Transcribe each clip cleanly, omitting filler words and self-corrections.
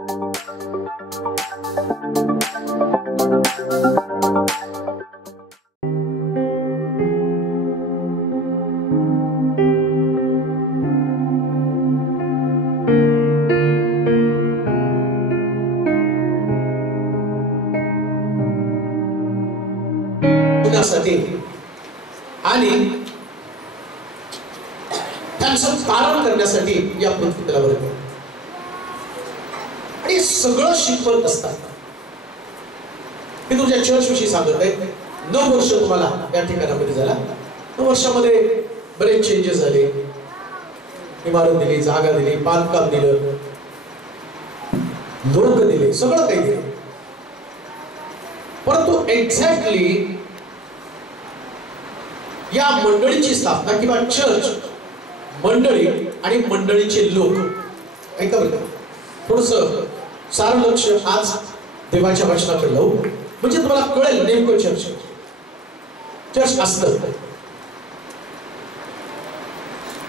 आणि त्यांचं कारण करण्यासाठी या पृथ्वी तलावर येतात आणि सगळं शिकवत असतात. मी तुमच्या चर्च विषयी सांगत आहे. 9 वर्ष तुम्हाला या ठिकाणामध्ये झाला. 9 वर्षामध्ये बरेच चेंजेस झाले. इमारत दिली, जागा दिली, बांधकाम दिलं, लोक दिले, सगळं काही दिलं. परंतु एक्झॅक्टली या मंडळीची स्थापना किंवा चर्च मंडळी आणि मंडळीचे लोक, ऐका बरं, थोडस सारं लक्ष आज देवाच्या वचनाकडे लावू, म्हणजे तुम्हाला कळेल नेमकं चर्च असतं.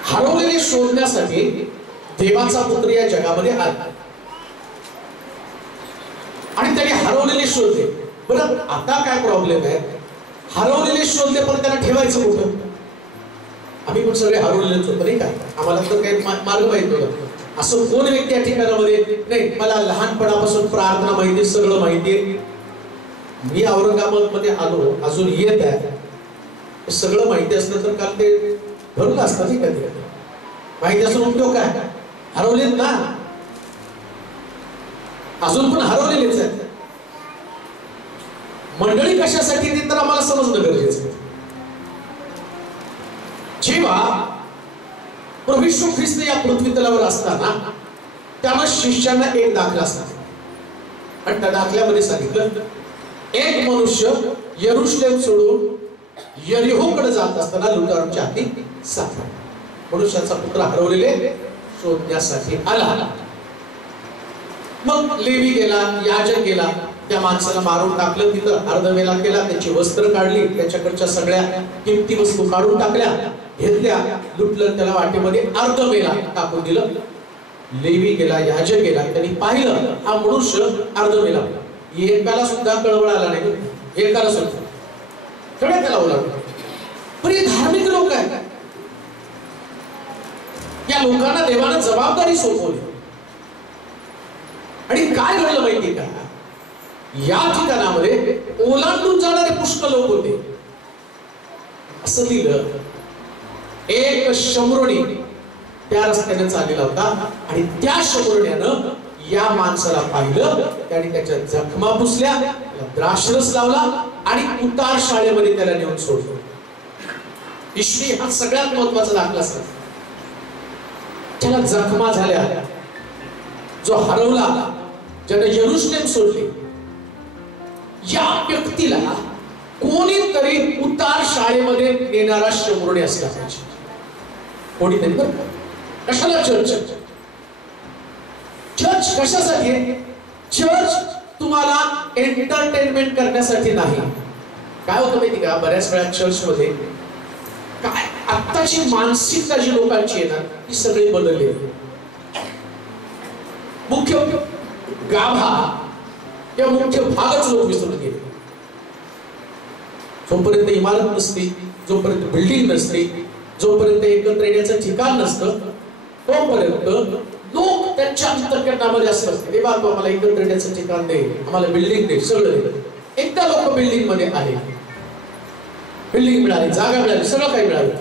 हरवलेले शोधण्यासाठी देवाचा पुत्र या जगामध्ये आला आणि त्याने हरवलेले शोधले. बरं, आता काय प्रॉब्लेम आहे? हरवलेले शोधले पण त्याला ठेवायचं कुठं? आम्ही पण सगळे हरवलेलेच होतो नाही का? आम्हाला तर काही मार्ग माहित नव्हता. असं कोण व्यक्ती या ठिकाणामध्ये नाही मला लहानपणापासून प्रार्थना माहिती, सगळं माहितीये, मी औरंगाबाद मध्ये आलो, अजून येत आहे, सगळं माहिती असलं तर काल ते भरून असतात नाही का? ते माहिती असून उपयोग काय? हरवलेत ना, अजून पण हरवलेलेच आहेत. मंडळी कशासाठी ते तर आम्हाला समजणं गरजेचं आहे. जेव्हा प्रभू येशू ख्रिस्त या पृथ्वी तलावर असताना त्यानं शिष्यांना एक दाखला सांगितला आणि त्या दाखल्यामध्ये सांगितलं, एक मनुष्य यरुशलेम सोडून यरीहोकडे जात असताना लुटारूच्या हाती सापडला. मनुष्याचा पुत्र हरवलेले शोधण्यासाठी आला. मग लेवी गेला, याजक गेला, त्या माणसाला मारून टाकलं, तिथं अर्धवेला केला, त्याची वस्त्र काढली, त्याच्याकडच्या सगळ्या किमती वस्तू काढून टाकल्या, घेतल्या, लुटलं, त्याला वाटेमध्ये अर्धवेला टाकून दिलं. लेवी गेला, याजक गेला, त्यांनी पाहिलं हा मनुष्य अर्धवेला, एकाला सुद्धा कळवळ आला नाही, एकाला सुद्धा सगळ्या त्याला ओलांडलं. पण हे धार्मिक लोक आहेत, या लोकांना देवानं जबाबदारी सोपवली. आणि काय घडलं माहिती का? या ठिकाणामध्ये ओलांडून जाणारे पुष्कळ लोक होते. असं लिहिलं, एक शंभरुणी त्या रस्त्याने चाललेला होता आणि त्या शंभरुण्यानं या माणसाला पाहिलं, त्याने त्याच्या जखमा पुसल्या, द्राक्षरस लावला आणि उतार शाळेमध्ये त्याला नेऊन सोडलं. ईश्वी हा सगळ्यात महत्वाचा दाखला असतो. त्याला जखमा झाल्या, जो हरवला, ज्याने यरुशलेम सोडले, या व्यक्तीला कोणीतरी उतार शाळेमध्ये नेणारा शंभरुणी असला पाहिजे. कोणीतरी. कशाला चर्च? चर्च कशासाठी आहे? चर्च तुम्हाला एंटरटेनमेंट करण्यासाठी नाही. काय होतं माहिती का? बऱ्याच वेळा चर्च मध्ये काय आत्ताची मानसिकता जी लोकांची आहे ना, ती सगळी बदलली आहे. मुख्य गाभा किंवा मुख्य भागच लोक विसरून गेले. जोपर्यंत इमारत नसते, जोपर्यंत बिल्डिंग नसते, जोपर्यंत एकत्र येण्याचं ठिकाण नसतं, तोपर्यंत लोक त्यांच्या अंतर्गतामध्ये असतात, देवा तू आम्हाला एकत्र येण्याचं ठिकाण दे, आम्हाला बिल्डिंग दे, सगळं दे. एकदा लोक बिल्डिंग मध्ये आले, बिल्डिंग मिळाली, जागा मिळाली, सगळं काही मिळालं,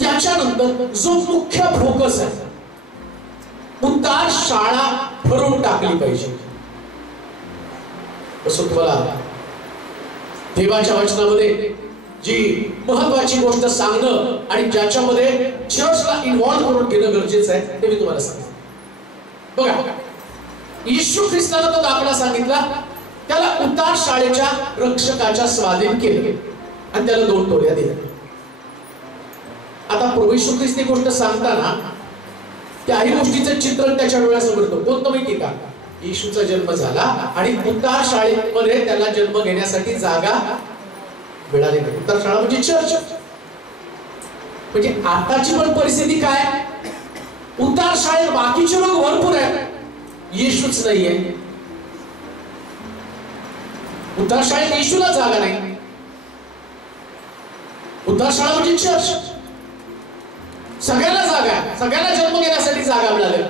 त्याच्यानंतर जो मुख्य फोकस आहे, उतार शाळा भरून टाकली पाहिजे. असं तुम्हाला देवाच्या वचनामध्ये जी महत्वाची गोष्ट सांगणं आणि ज्याच्यामध्ये चर्चला इन्व्हॉल्व करून घेणं गरजेचं आहे ते मी तुम्हाला सांगतो. बघा, येशू ख्रिस्तानं तो दाखला सांगितला, त्याला उतार शाळेच्या रक्षकाच्या स्वाधीन केले आणि त्याला 2 टोळ्या दिल्या. आता प्रभू येशू ख्रिस्त ही गोष्ट सांगताना त्याही गोष्टीचं चित्रण त्याच्या डोळ्यासमोर येतं. कोणतं माहिती का? येशूचा जन्म झाला आणि उतार शाळेमध्ये त्याला जन्म घेण्यासाठी जागा मिळाली नाही. उतार शाळा म्हणजे चर्च. म्हणजे आताची पण परिस्थिती काय? उतार शाळेत बाकीचे लोक भरपूर आहेत, येशूच नाहीये. उद्धारशाळेत येशूला जागा नाही. उद्धारशाळा म्हणजे चर्च. सगळ्याला जागा आहे, सगळ्याला जन्म घेण्यासाठी जागा मिळाली,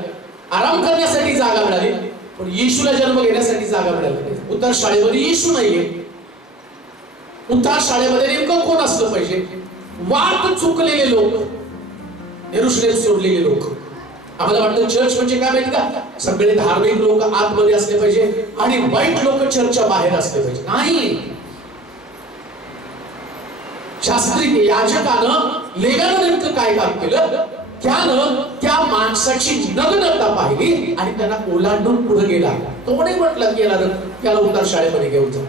आराम करण्यासाठी जागा मिळाली, पण येशूला जन्म घेण्यासाठी जागा मिळाली नाही. उद्धारशाळेमध्ये येशू नाहीये. उद्धारशाळेमध्ये नेमकं कोण असलं पाहिजे? वाट चुकलेले लोक, यरूशलेम सोडलेले लोक. आम्हाला वाटतं चर्च म्हणजे काय माहिती का? सगळे धार्मिक लोक आतमध्ये असले पाहिजे आणि वाईट लोक चर्चच्या बाहेर असले पाहिजे. नाही. शास्त्री याजकानं लेव्यानं नेमकं काय काम केलं? त्यानं त्या माणसाची नग्नता पाहिली आणि त्यांना ओलांडून पुढे गेला. तो नाही म्हटलं गेला त्याला उद्धार शाळेमध्ये घेऊन जातो.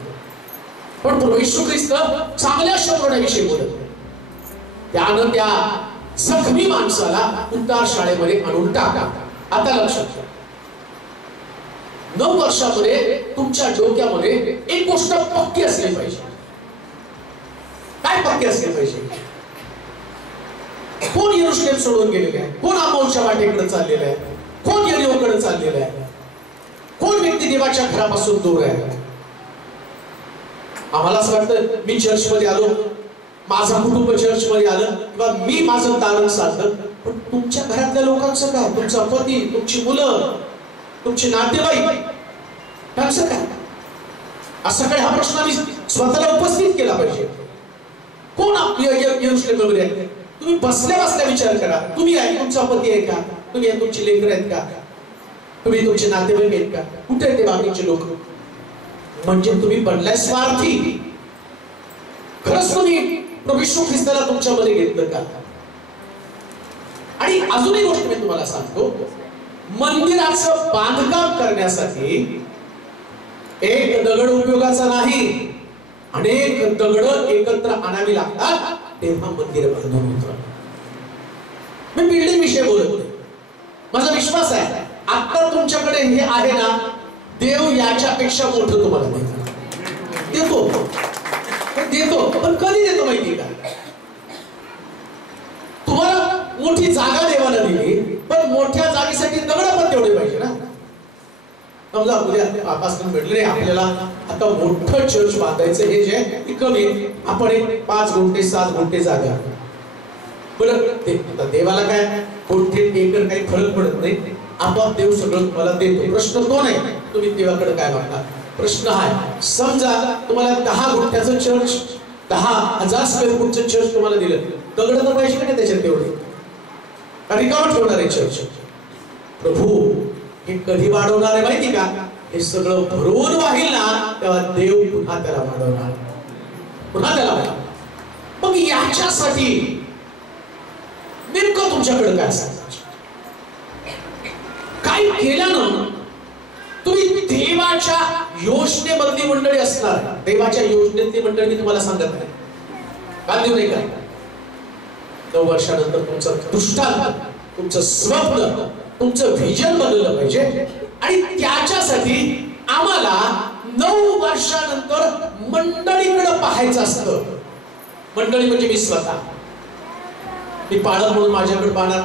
पण प्रभू येशू ख्रिस्त चांगल्या शब्दाविषयी बोलत. त्यानं त्या जखमी माणसाला उद्धार शाळेमध्ये आणून टाका. आता लक्षात घ्या, 9 वर्षामध्ये तुमच्या डोक्यामध्ये एक गोष्ट पक्की असली पाहिजे. काय पक्की असली पाहिजे? कोण यरूशलेम सोडून गेलेले आहे? कोण आमोलच्या वाटेकडे चाललेलं आहे? कोण यरीहोकडे चाललेलं आहे? कोण व्यक्ती देवाच्या घरापासून दूर आहे? आम्हाला असं वाटतं मी चर्चमध्ये आलो, माझं कुटुंब चर्चमध्ये आलं किंवा मी माझं तारण साधलं, पण तुमच्या घरातल्या लोकांचं काय? तुमचा पती, तुमची मुलं, तुमचे नातेवाईक, त्यांचं काय? असा काय हा प्रश्न आम्ही स्वतःला उपस्थित केला पाहिजे. कोण यरूशलेममध्ये आहे? तुम्ही बसल्या बसल्या विचार करा. तुम्ही आहे, तुमचा पती आहे का? तुम्ही आहे, तुमची लेकरं आहेत का? तुम्ही तुमचे नातेवाईक आहेत का? कुठे आहेत ते बाकीचे लोक? म्हणजे तुम्ही बनलाय स्वार्थी. खरंच तुम्ही प्रभू येशू ख्रिस्ताला तुमच्यामध्ये घेतलं का? आणि अजूनही गोष्ट मी तुम्हाला सांगतो, मंदिराचं बांधकाम करण्यासाठी एक दगड उपयोगाचा नाही, अनेक दगड एकत्र आणावी लागतात, तेव्हा मंदिर बांधून होतं. मी बिल्डिंग विषयी बोलत नाही. माझा विश्वास आहे आता तुमच्याकडे हे आहे ना, देव याच्यापेक्षा मोठं तुम्हाला देतो. पण कधी देतो माहिती का? तुम्हाला मोठी जागा देवाला दिली, पण मोठ्या जागेसाठी दगड पण तेवढे पाहिजे ना. समजा उद्या आपासून भेटले नाही आपल्याला, आता मोठं चर्च बांधायचं, हे जे आहे कमी, आपण 5 गुंठे 7 गुंठे जागा बरं, देवाला काय गुंठे एकर काही फरक पडत नाही. आपोआप देव सगळं तुम्हाला देतो. प्रश्न तो नाही तुम्ही देवाकडे काय मागता. प्रश्न आहे, समजा तुम्हाला 10 गुंठ्याचं चर्च, 10,000 स्क्वेअर फूटचं चर्च तुम्हाला दिलं, दगड तर पाहिजे का त्याच्यात तेवढे? रिकामं ठेवणार आहे चर्च. प्रभू हे कधी वाढवणार आहे माहिती का? हे सगळं भरून वाहील ना, तेव्हा देव पुन्हा त्याला वाढवणार, पुन्हा त्याला वाढवणार. मग याच्यासाठी नेमकं तुमच्याकडे काय असायचं? काय केल्यानं तुम्ही देवाच्या योजनेमधली मंडळी असणार? देवाच्या योजनेतली मंडळी मी तुम्हाला सांगत नाही, बांधू नाही का? 9 वर्षानंतर तुमचं दृष्टांत, तुमचं स्वप्न, तुमचं व्हिजन बदललं पाहिजे. आणि त्याच्यासाठी आम्हाला 9 वर्षानंतर मंडळीकडे पाहायचं असतं. मंडळी म्हणजे मी स्वतः, मी पाळत म्हणून माझ्याकडे पाहणार,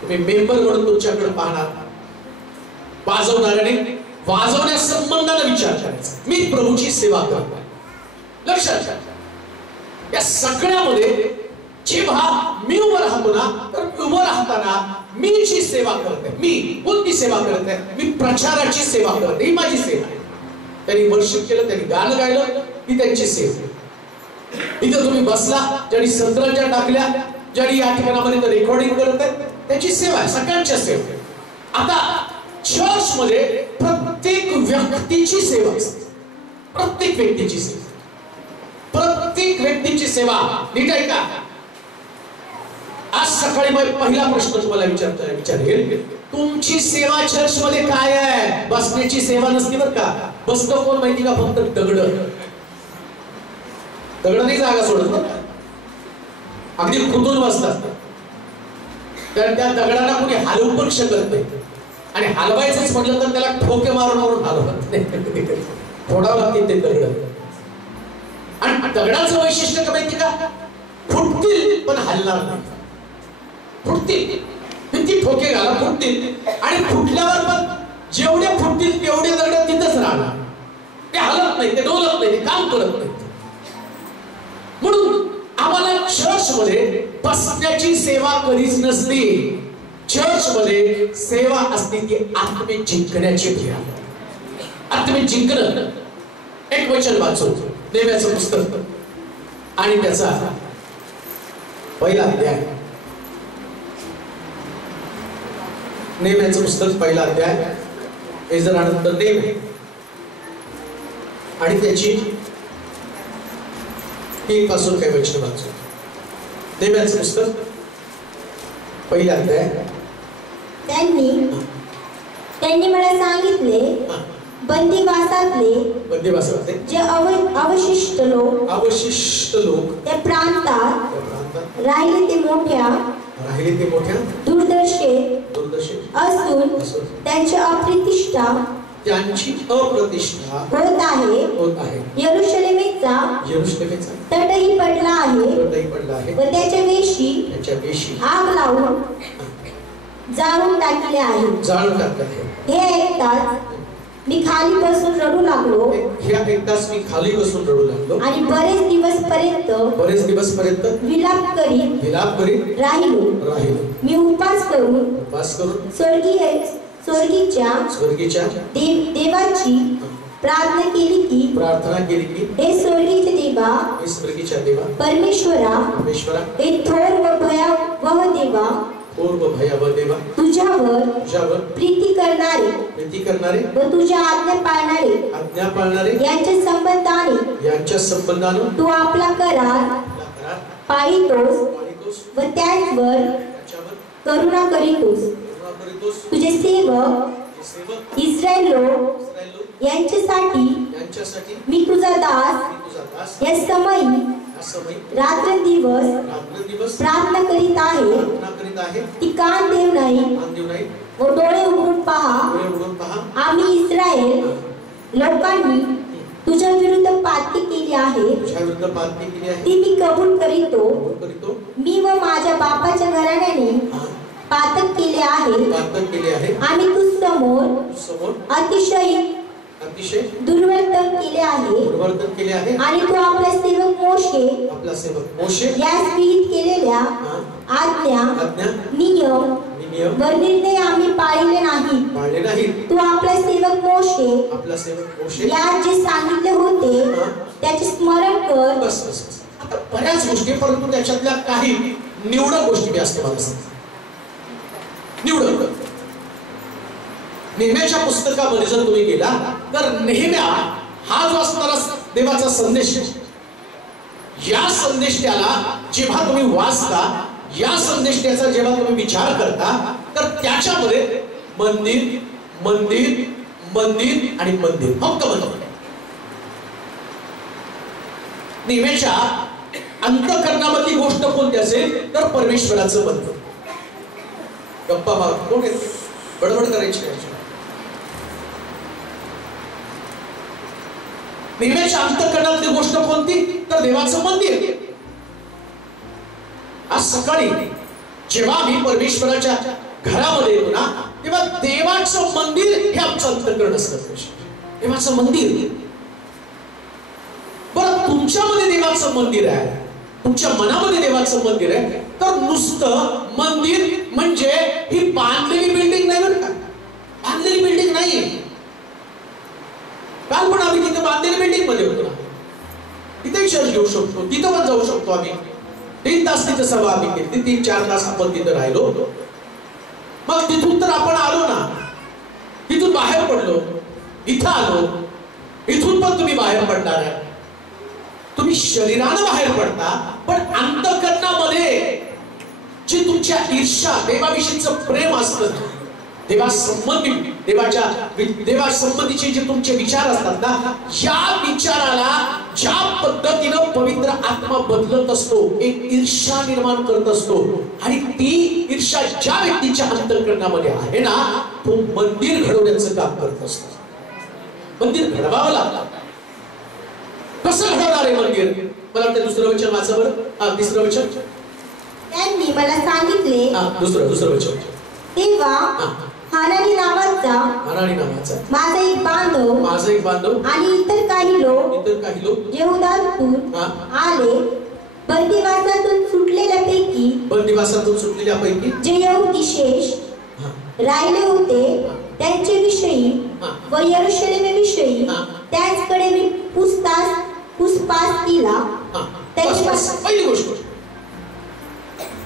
तुम्ही मेंबर म्हणून तुमच्याकडे पाहणार. वाजवणाऱ्याने वाजवण्या संबंधाने विचार करायचा, मी प्रभूची सेवा करतो. लक्षात घ्या, या सगळ्यामध्ये जेव्हा मी उभं राहतो ना, तर उभं राहताना मी जी सेवा करते, मी कोणती सेवा करते? मी प्रचाराची सेवा करते, ही माझी सेवा आहे. त्यांनी वर्शिप केलं, त्यांनी गाणं गायलं, ही त्यांची सेवा. इथं तुम्ही बसला, ज्यांनी संत्रांच्या टाकल्या, ज्यांनी या ठिकाणामध्ये रेकॉर्डिंग करत आहेत, त्याची सेवा आहे, सगळ्यांच्या सेवा. आता चर्च मध्ये प्रत्येक व्यक्तीची सेवा असते, प्रत्येक व्यक्तीची सेवा, प्रत्येक व्यक्तीची सेवा. नीट आहे का? आज सकाळी पहिला प्रश्न तुम्हाला विचारेल, तुमची सेवा चर्च मध्ये काय आहे? बसण्याची सेवा नसते बरं का. बसतो कोण माहिती का? फक्त दगड नाही जागा सोडत, अगदी खुदून बसतात. तर त्या दगडाला कोणी हलवू पण शकत नाही, आणि हलवायचंच म्हटलं तर त्याला ठोके मारून हलवत नाही, फोडावं लागते ते दगड. आणि दगडाचं वैशिष्ट्य काय माहिती का? फुटतील पण हलणार नाही. फुटतील, किती ठोके घाला फुटतील, आणि फुटल्यावर पण जेवढे फुटतील तेवढे दगड तिथंच राहणार, ते हलत नाही, ते डोलत नाही, ते काम करत नाही. म्हणून आम्हाला चर्च मध्ये बसण्याची सेवा कधीच नसते. चर्च मध्ये सेवा असते ती आत्मे जिंकण्याची क्रिया. आत्मे जिंकणं. एक वचन वाचू नेहम्याचं पुस्तक आणि त्याचा पहिला अध्याय. नेहम्याचं पुस्तक पहिला अध्याय. एजरानंतर नेहम्या आणि त्याची 3 पासून काही वचन वाचू. नेहम्याचं पुस्तक पहिला अध्याय. त्यांनी मला सांगितले, बंदिवासातले जे अवशिष्ट लोक त्या प्रांतात राहिले ते मोठ्या दुर्दशेत असून त्यांची अप्रतिष्ठा होत आहे. यरूशलेमेचा तटही पडला आहे व त्याच्या वेशी आग लावून जाळून टाकले आहे. हे ऐकताच मी खाली बसून रडू लागलो. आणि बरेच दिवस पर्यंत विलाप करीत राहिलो. मी उपवास करून स्वर्गीच्या देवाची प्रार्थना केली की हे स्वर्गीच्या देवा परमेश्वरा, हे थोर व भयावह देवा, तुझ्यावर प्रीती करणारे व तुझ्या आज्ञा पाळणारे यांच्या संबंधाने तू आपला करार पाळितोस व त्यावर करुणा करीतोस. तुझे सेवक इस्रायल लोक यांच्यासाठी मी तुझा दास या समयी रात्रंदिवस प्रार्थना करीत आहे. ती कान देव नाही व डोळे उघडून पहा. आम्ही इस्रायल लोकांनी तुझ्या विरुद्ध पातकी केली आहे, ती मी कबूल करीतो. मी व माझ्या बापाच्या घराण्याने पातक केले आहे. आम्ही तू समोर अतिशय दुर्वर्तन केले आहे. आणि तू आपला सेवक मोशे यास विहित केलेल्या आज्ञा नियम व निर्णय आम्ही पाळले नाही. तू आपला सेवक मोशे यास जे सांगितले होते त्याचे स्मरण कर. आता बऱ्याच गोष्टी, परंतु त्याच्यातल्या काही निवडक गोष्टी असते. मला निवडक नेहम्याच्या पुस्तकामध्ये जर तुम्ही गेला तर नेहम्या हा जो असणारा देवाचा संदेश, या संदेशाला जेव्हा तुम्ही वाचता, या संदेशाचा जेव्हा तुम्ही विचार करता, तर त्याच्यामध्ये मंदिर मंदिर मंदिर आणि मंदिर, फक्त मंदिर. नेहम्याच्या अंतःकरणामधली गोष्ट कोणती असेल तर परमेश्वराचं मंदिर. गप्पा कोण बडबड करायची. नेहम्याच्या अंतःकरणातली गोष्ट कोणती तर देवाचं मंदिर. आज सकाळी जेव्हा मी परमेश्वराच्या घरामध्ये येतो ना, तेव्हा देवाचं मंदिर हे आमचं अंतःकरण असतं. देवाचं मंदिर. बरं, तुमच्यामध्ये देवाचं मंदिर आहे, तुमच्या मनामध्ये देवाचं मंदिर आहे, तर नुसतं मंदिर म्हणजे ही बांधलेली बिल्डिंग नाही. बरं का, बांधलेली बिल्डिंग नाही. काल पण आम्ही तिथे बांधलेली बिल्डिंग मध्ये होतो ना, तिथे चर्च घेऊ शकतो, तिथं पण जाऊ शकतो आम्ही. 3 तास तिथं सभा आम्ही केली, 3-4 तास आपण तिथं राहिलो. मग तिथून तर आपण आलो ना, तिथून बाहेर पडलो, इथं आलो. इथून पण तुम्ही बाहेर पडणार आहे. तुम्ही शरीरानं बाहेर पडता, पण अंतःकरणामध्ये जी तुमच्या ईर्ष्या, देवाविषयीचं प्रेम असतं, देवासंबंधीचे जे तुमचे विचार असतात ना, या विचाराला ज्या पद्धतीनं पवित्र आत्मा बदलत असतो, एक ईर्ष्या निर्माण करत असतो, आणि ती ईर्ष्या ज्या व्यक्तीच्या अंतःकरणामध्ये आहे ना, तो मंदिर घडवण्याचं काम करत असतो. मंदिर घडवावं लागतं. कसं घडवणार आहे मंदिर? मला वाटतं दुसरं वचन वाचा बरं. 3रं वचन. त्यांनी मला सांगितले, दुसरं वचन. तेव्हा हानानी नावाचा माझा एक बांधव आणि इतर काही लोक यहूदातून आले. बंदिवासातून सुटलेल्यापैकी जे यहुदी शेष राहिले होते त्यांच्याविषयी व यरूशलेमेविषयी त्यांच्याकडे मी पूछताछ केला. पहिली गोष्ट,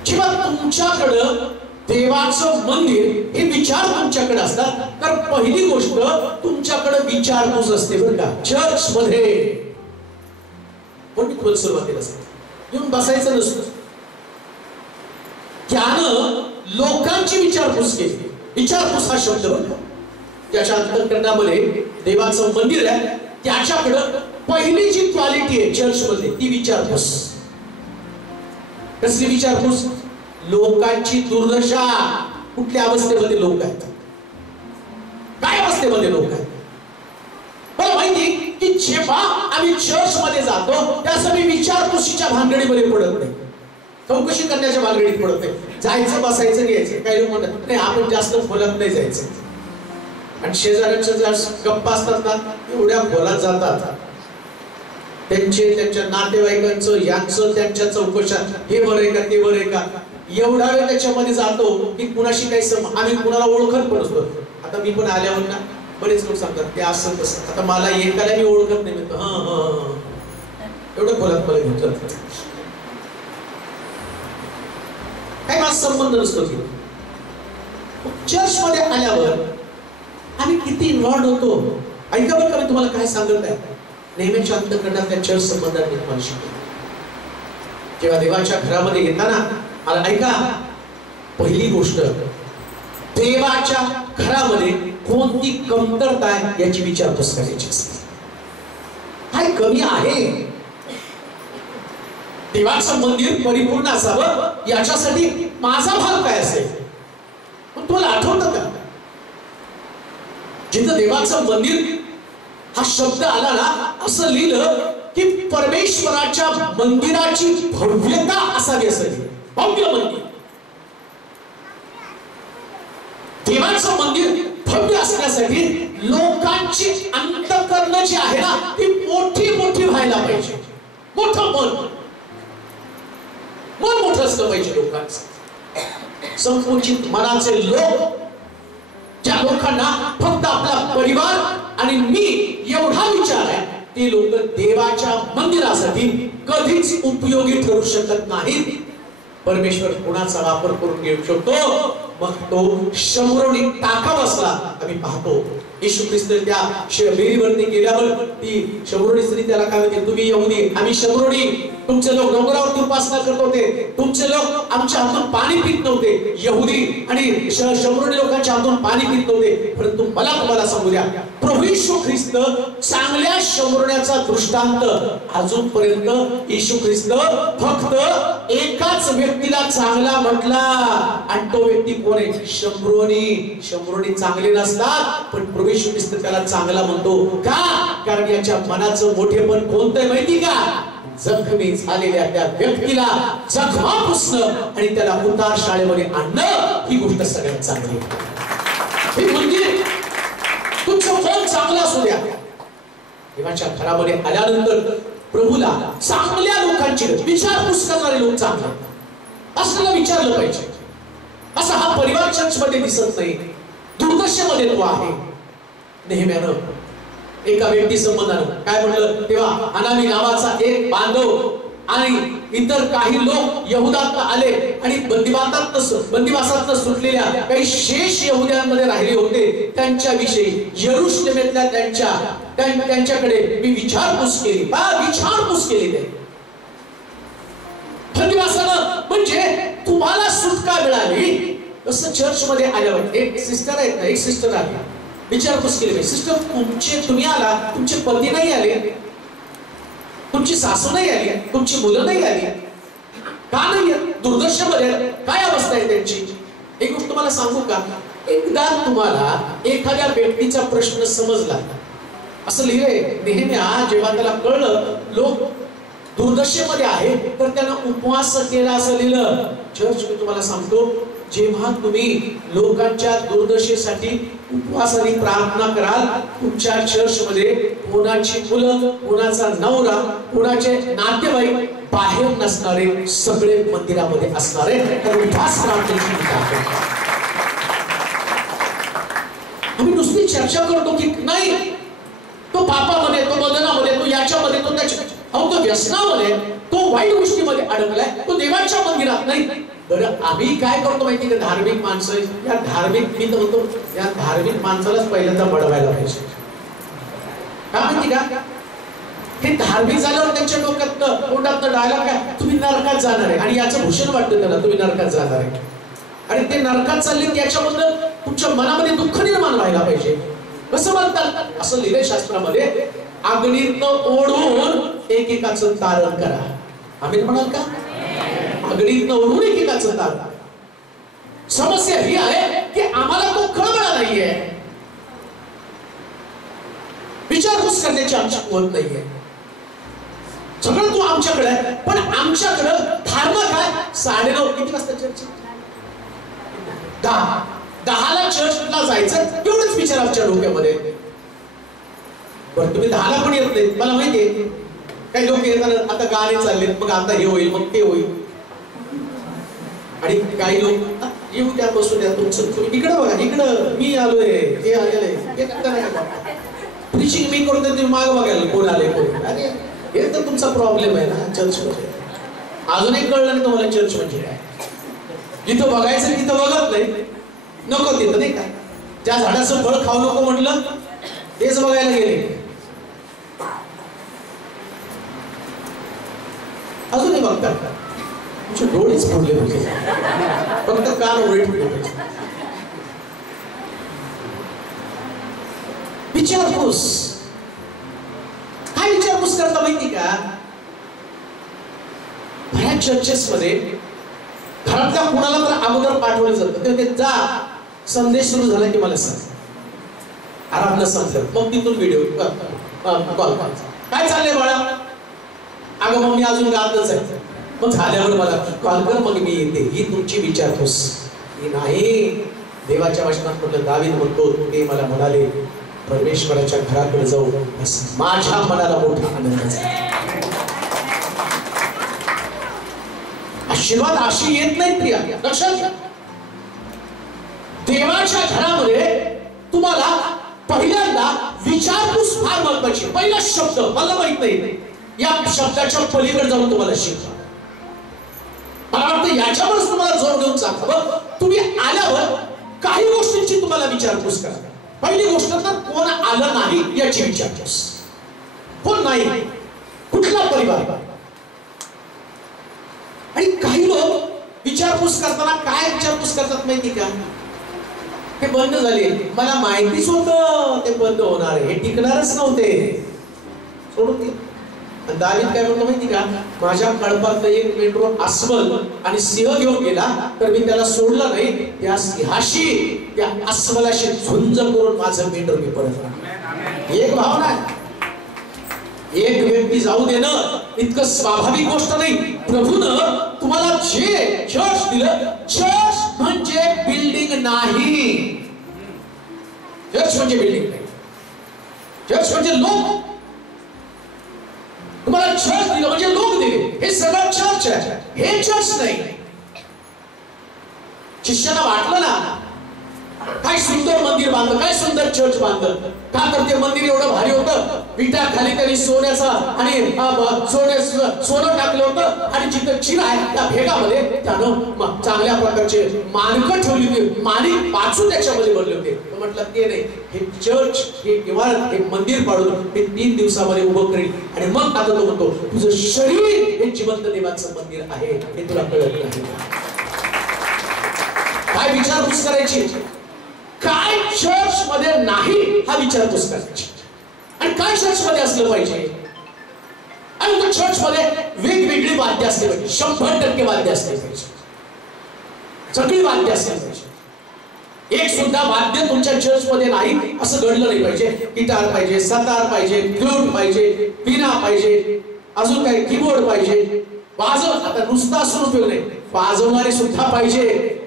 जेव्हा तुमच्याकडं देवाचं मंदिर हे विचार तुमच्याकडे असतात, तर पहिली गोष्ट तुमच्याकडे विचारपूस असते बरं का. चर्च मध्ये पण सुरुवातीला येऊन बसायचं नसतं. त्यानं लोकांची विचारपूस केली. विचारपूस हा शब्द बघा, त्याच्या अंतःकरणामध्ये देवाचं मंदिर आहे, त्याच्याकडं पहिली जी क्वालिटी आहे चर्च मध्ये ती विचारपूस. कसली विचारपूस? लोकांची दुर्दशा. कुठल्या अवस्थेमध्ये लोक आहेत, काय अवस्थेमध्ये लोक आहेत. मला माहिती की जेव्हा आम्ही चर्च मध्ये जातो त्यासाठी विचारपूसीच्या भानगडीमध्ये पडत नाही, चौकशी करण्याच्या भानगडीत पडत नाही. जायचं, बसायचं, घ्यायचं. काही लोक म्हणतात नाही आपण जास्त खोलात नाही जायचं, आणि शेजाऱ्यांच्या ज्या गप्पा असतात ना एवढ्या खोलात जातात. त्यांच्या नातेवाईकांचं यांचं त्यांच्या चौकशा, हे बरं आहे का ते बरं आहे का, एवढा वेळ त्याच्यामध्ये जातो की कुणाशी काही आम्ही कुणाला ओळखत पण असतो. आता मी पण आल्यावर ना बरेच लोक सांगतात ते असं तसं. आता मला एकाला मी ओळखत नाही म्हणतो एवढं खोलात मला घेतलं काही माझा संबंध नसतो. चर्च मध्ये आल्यावर आम्ही किती इन्व्हॉल्व होतो. ऐका बरं का मी तुम्हाला काय सांगत आहे. नेहमीच्या अंतःकरणात त्या चर्च संबंधात मी तुम्हाला शिकतो. जेव्हा देवाच्या घरामध्ये येताना मला ऐका, पहिली गोष्ट देवाच्या घरामध्ये कोणती कमतरता आहे याची विचारपूस करायची असते. काय कमी आहे, देवाचं मंदिर परिपूर्ण असावं याच्यासाठी माझा भाग काय असेल. पण तुम्हाला आठवतं का जिथं देवाचं मंदिर हा शब्द आला ना असं लिहिलं की परमेश्वराच्या मंदिराची भव्यता असावी असेल. भव्य मंदिर, देवाचं मंदिर भव्य असण्यासाठी लोकांची अंतःकरण जी आहे ना ती मोठी मोठी व्हायला पाहिजे. मोठं मन मोठं असलं पाहिजे लोकांचं. संकुचित मनाचे लोक, ज्या लोकांना फक्त आपला परिवार आणि मी एवढा विचार आहे, ते लोक देवाच्या मंदिरासाठी कधीच उपयोगी ठरू शकत नाहीत. परमेश्वर कुणाचा वापर करून घेऊ शकतो, मग तो शंभरोनी टाका बसला. आम्ही पाहतो येशू ख्रिस्त त्या बेरीवरती गेल्यावर ती शंभरोनी स्त्री त्याला काय म्हणते, तुम्ही यहुदी, आम्ही शंभरोनी. तुमचे लोक डोंगरावरती उपासना करत होते, तुमचे लोक आमच्या हातून पाणी पित नव्हते. यहुदी आणि शंभरोनी लोकांच्या हातून पाणी पित नव्हते. परंतु मला तुम्हाला सांगू द्या, प्रभू येशू ख्रिस्त चांगल्या शंभरोण्याचा दृष्टांत. अजूनपर्यंत येशू ख्रिस्त फक्त एकाच व्यक्तीला चांगला म्हटला, आणि तो व्यक्ती कोण आहे? शंभरोनी. शंभरोनी चांगले नसतात, पण प्रभू येशू ख्रिस्त त्याला चांगला म्हणतो. का? कारण याच्या मनाचं मोठेपण कोणतं माहिती का? जखमी झालेल्या त्या व्यक्तीला जखमा पुसणं आणि त्याला उतार शाळेमध्ये आणणं, ही गोष्ट सगळ्यात चांगली. हे मंदिर तुमचं मन चांगलं असू द्या. देवाच्या घरामध्ये आल्यानंतर प्रभूला चांगल्या लोकांची विचारपूस करणारे लोक चांगले असल्याला विचारलं पाहिजे. असा हा परिवार चर्च मध्ये दिसत नाही, दुर्दशेमध्ये तो आहे. नेहम्यानं एका व्यक्ती संबंधानं काय म्हणलं, तेव्हा हानानी नावाचा एक बांधव आणि इतर काही लोक यहुदात आले आणि बंदिवासात सुटलेल्या काही शेष यहुद्यांमध्ये राहिले होते. त्यांच्याविषयी यरूशलेमेतल्या त्यांच्याकडे मी विचारपूस केली. विचारपूस केली ते बंदिवासानं, म्हणजे तुम्हाला सुटका मिळाली. तसं चर्च मध्ये आल्यावर एक सिस्टर आहेत ना, एक सिस्टर आली, विचारपूस केली. सिस्टर तुम्ही आला, तुमचे पती नाही आले, तुमची सासू नाही आली, तुमची मुलं नाही आली, का नाही? दुर्दशेमध्ये काय अवस्था आहे त्यांची? एक गोष्ट तुम्हाला सांगू का, एकदा तुम्हाला एखाद्या व्यक्तीचा प्रश्न समजला, असं लिहिलंय नेहम्या, जेव्हा त्याला कळलं लोक दुर्दशेमध्ये आहे तर त्यानं उपवास केला असं लिहिलं. चर्च मी तुम्हाला सांगतो जेव्हा तुम्ही लोकांच्या दुर्दशेसाठी उपवास आणि प्रार्थना कराल, तुमच्या चर्चमध्ये कोणाची मुलं, कोणाचा नवरा, कोणाचे नातेवाईक बाहेर नसणारे सगळे मंदिरामध्ये असणारे, तर उपवास प्रार्थनेची आम्ही नुसती चर्चा करतो की नाही तो पापामध्ये, तो बदनामध्ये, तो याच्यामध्ये, तो त्याच्या, अहो तो व्यसनामध्ये, तो वाईट गोष्टीमध्ये अडकलाय, तो देवाच्या मंदिरात नाही. बरं आम्ही काय करतो माहिती का? धार्मिक माणसं, या धार्मिक, मी तर म्हणतो या धार्मिक माणसालाच पहिल्यांदा बडवायला पाहिजे. का माहिती का? हे धार्मिक झाल्यावर त्यांच्या डोक्यात तोंडात डायलॉग काय, तुम्ही नरकात जाणार आहे, आणि याचं भूषण वाटतं त्यांना, तुम्ही नरकात जाणार आहे. आणि ते नरकात चालले त्याच्याबद्दल तुमच्या मनामध्ये दुःख निर्माण व्हायला पाहिजे. कसं म्हणतात? असं लिहिलंय शास्त्रामध्ये, अग्नीतनं ओढून एकेकाचं तारण करा. आम्ही म्हणाल का? अग्नीतनं ओढून एकेकाचं तारण. समस्या ही आहे की आम्हाला तो कळवळा नाहीये, विचारपूस करण्याची आमची कुवत नाहीये. सगळं तू आमच्याकडे आहे, पण आमच्याकडं धर्म काय? 9:30 किती वाजता चर्च? 10ला चर्चला जायचं, एवढंच विचार आमच्या डोक्यामध्ये. बरं तुम्ही 10ला पण येत नाही, मला माहितीये. काही लोक येतात, आता गाणे चालले, मग आता हे होईल, मग ते होईल. आणि काही लोक येऊ द्या, बसू द्या, तुमचं तुम्ही इकडं बघा, इकडं मी आलोय, हे आलेलं आहे, प्रीचिंग मी करतो, तुम्ही माग बघायला कोण आले कोण. अरे हे तर तुमचा प्रॉब्लेम आहे ना चर्च मध्ये. अजूनही कळलं नाही तुम्हाला चर्च म्हणजे काय. जिथं बघायचं तिथं बघत नाही, नको तिथं नाही का. ज्या झाडाचं फळ खाऊ नको म्हटलं तेच बघायला गेले, अजूनही बघतात का? तुमचे डोळेच फोडले पाहिजे, फक्त कान उलट ठेवले पाहिजे. विचारपूस काय विचारपूस करता माहिती का? बऱ्याच चर्चेस मध्ये घरातल्या कुणाला तर अगोदर पाठवलं जातं, ते जा संदेश सुरू झाला की मला सांग, आरामला समजलं, मग तिथून व्हिडिओ कॉल काय चाललंय बाळा? अगं मग मी अजून गातच आहे. मग झाल्यावर मला कॉल कर, मग मी येते. ही तुमची विचारपूस ही नाही. देवाच्या वचनात म्हटलं, दावीद म्हणतो, ते मला म्हणाले परमेश्वराच्या घराकडे जाऊ, माझ्या मनाला मोठा आनंद झाला. आशीर्वाद अशी येत नाही प्रिया, लक्षात घ्या. देवाच्या घरामध्ये तुम्हाला पहिल्यांदा विचारपूस फार महत्वाची. पहिला शब्द मला माहित नाही, या शब्दाच्या पलीकडे जाऊन तुम्हाला शिकवा. मला वाटतं याच्यावरच तुम्हाला जोर देऊन सांगा. तुम्ही आल्यावर काही गोष्टींची तुम्हाला विचारपूस करा. पहिली गोष्ट तर कोण आलं नाही याची विचारपूस. कोण नाही, कुठला परिवार. आणि काही लोक विचारपूस करताना काय विचारपूस करतात माहिती का? ते बंद झाले, मला माहितीच होतं ते बंद होणार आहे, हे टिकणारच नव्हते, सोडून दे. दावीद काय म्हणतो माहिती का? माझ्या कळपातलं एक मेंढरू अस्वल आणि सिंह घेऊन गेला तर मी त्याला सोडलं नाही, त्या सिंहाशी त्या अस्वलाशी झुंज करून माझं मेंढरू मी परत आणलं. एक भावना, एक व्यक्ती जाऊ देणं इतकं स्वाभाविक गोष्ट नाही. प्रभूनं तुम्हाला जे चर्च दिलं, चर्च म्हणजे बिल्डिंग नाही. चर्च म्हणजे बिल्डिंग नाही, चर्च म्हणजे लोक. तुम्हाला चर्च दिलं म्हणजे लोक दिले, हे सगळं चर्च आहे, हे चर्च नाही. शिष्याला वाटलं ना, काय सुंदर मंदिर बांधलं, काय सुंदर चर्च बांधलं. का तर ते मंदिर एवढं भारी होतं, विटा खाली त्यांनी सोन्याचा आणि सोनं टाकलं होतं, आणि जिथं चिर आहे त्या भेगामध्ये त्यानं चांगल्या प्रकारचे मानकं ठेवली होती, माणिक पाचू त्याच्यामध्ये बनले होते. म्हटलं ते नाही, हे चर्च, हे इमारत, हे मंदिर पाडून हे 3 दिवसामध्ये उभं करेल. आणि मग आता तो म्हणतो, तुझं शरीर हे जिवंत देवाचं मंदिर आहे, हे तुला कळत नाही. काय विचारपूस करायची, काय चर्च मध्ये नाही हा विचारपूस करायची, आणि काय चर्च मध्ये असलं पाहिजे. आणि तो चर्च मध्ये वेगवेगळी वाद्य असले पाहिजे, 100% वाद्य असले पाहिजे, सगळी वाद्य असले पाहिजे. एक सुद्धा वाद्य तुमच्या चर्च मध्ये नाही असं घडलं नाही पाहिजे. गिटार पाहिजे, सतार पाहिजे, फ्लूट पाहिजे, वीणा पाहिजे, अजून काय कीबोर्ड पाहिजे, वाजव. आता नुसता असून उपयोग नाही, वाजवणारे सुद्धा पाहिजे.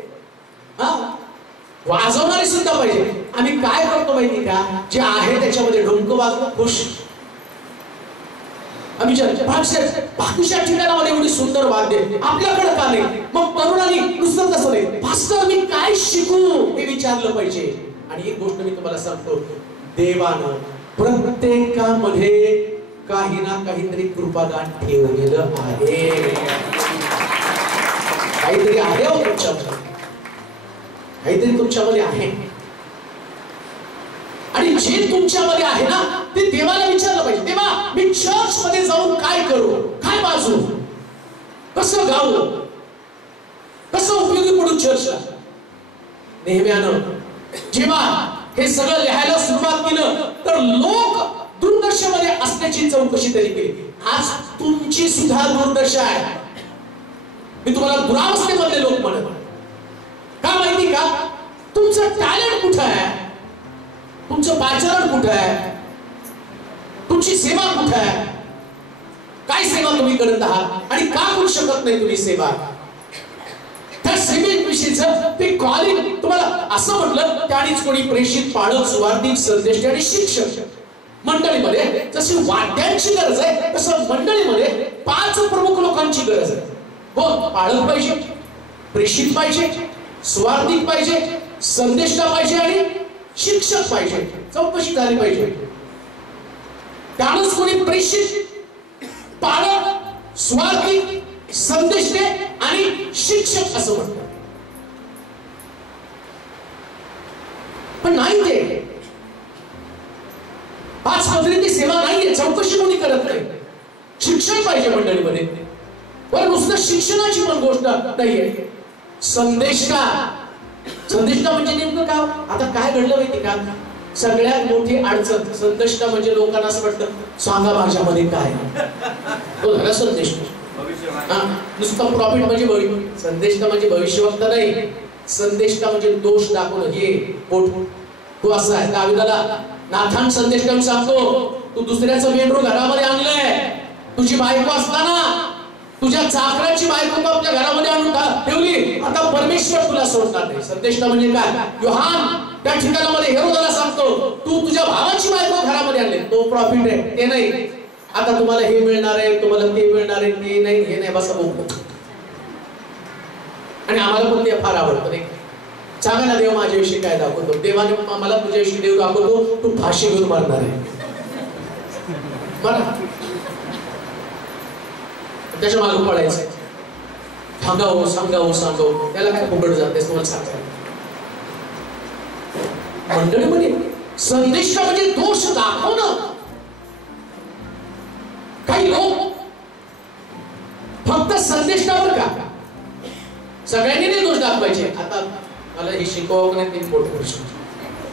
वाजवणारे सुद्धा पाहिजे. आम्ही काय करतो माहिती का, जे आहे त्याच्यामध्ये डोंक वाजवतो खुश. आम्ही बाकीच्या ठिकाणामध्ये एवढी सुंदर वाद्य आपल्याकडे का नाही? मग तरुणांनी नुसतं तसं नाही, मास्टर मी काय शिकू हे विचारलं पाहिजे. आणि एक गोष्ट मी तुम्हाला सांगतो, देवानं प्रत्येकामध्ये काही ना काहीतरी कृपादान ठेवलेलं आहे. काहीतरी आहे हो तुमच्यामध्ये, काहीतरी तुमच्यामध्ये आहे. आणि जे तुमच्यामध्ये आहे ना ते देवाला विचारलं पाहिजे. देवा मी चर्च मध्ये जाऊन काय करू, काय वाजू, कसं गाऊ, कसं उपयोगी पडू चर्चला. नेहम्यानं जेव्हा हे सगळं लिहायला सुरुवात केलं तर लोक दुर्दशेमध्ये असण्याची चौकशी तरी केली. आज तुमची सुद्धा दुर्दशा आहे. मी तुम्हाला दुरावस्थेमधले लोक म्हणत, का माहिती का? तुमचं टॅलेंट कुठं आहे, तुमचं पाचारण कुठं आहे, तुमची सेवा कुठं आहे, काय सेवा तुम्ही करत आहात आणि का करू शकत नाही तुम्ही सेवा. त्या सेवेविषयीचं ते कॉलिंग तुम्हाला असं म्हटलं, त्यानेच कोणी प्रेषित, पाळक, सुवार्तिक, संदेश आणि शिक्षक. मंडळीमध्ये जशी वाद्यांची गरज आहे तसं मंडळीमध्ये 5 प्रमुख लोकांची गरज आहे. हो, पाळक पाहिजे, प्रेषित पाहिजे, सुवार्तिक पाहिजे, संदेष्टा पाहिजे आणि शिक्षक पाहिजे. चौकशी झाली पाहिजे. त्यानंच कोणी प्रेषित, पाळक, सुवार्तिक, संदेष्टे आणि शिक्षक असं म्हणतात. पण नाही, ते 5 पदरी सेवा नाहीये, चौकशी कोणी करत नाही. शिक्षण पाहिजे मंडळीमध्ये, पण नुसतं शिक्षणाची पण गोष्ट नाहीये. संदेष्टा, संदेष्टा म्हणजे नेमकं काय? आता काय घडलं माहिती का, सगळ्यात मोठी अडचण संदेष्टा म्हणजे लोकांना असं वाटतं सांगा माझ्यामध्ये काय, तो झाला संदेष्टा. नुसतं प्रॉफिट म्हणजे भविष्य, संदेष्टा म्हणजे भविष्यवक्ता नाही. संदेष्टा म्हणजे दोष दाखवणं. हे तू असं आहे, दाविदाला नाथान संदेश देऊन सांगतो, तू दुसऱ्याचं मेंढरू घरामध्ये आणलंय, तुझी बायको असताना तुझ्या चाकराची बायको तू आपल्या घरामध्ये आणून ठेवली, आता परमेश्वर तुला सोडणार नाही. संदेष्टा म्हणजे काय? योहान त्या ठिकाणामध्ये हेरोदाला सांगतो, तू तुझ्या भावाची बायको घरामध्ये आणली, तो प्रॉफिट आहे, ते नाही. आता तुम्हाला हे मिळणार आहे, तुम्हाला ते मिळणार आहे, ते नाही, हे नाही, बसा बोल. आणि आम्हाला पण ते फार आवडतं नाही. सांगा ना, देव माझ्याविषयी काय दाखवतो? देवाने मला तुझ्याविषयी देव दाखवतो, तू फाशी घेऊन मारणार आहे. बरं, त्याच्या मागं पडायचं, सांगावं सांगावं सांगावं, त्याला काय फुकट जाते तुम्हाला सांगायला. मंडळीमध्ये संदेष्टा म्हणजे दोष दाखवणं. काही लोक फक्त संदेष्टावर का, सगळ्यांनी नाही दोष दाखवायचे. आता मला हे शिकवावं नाही, ते मोठं प्रश्न.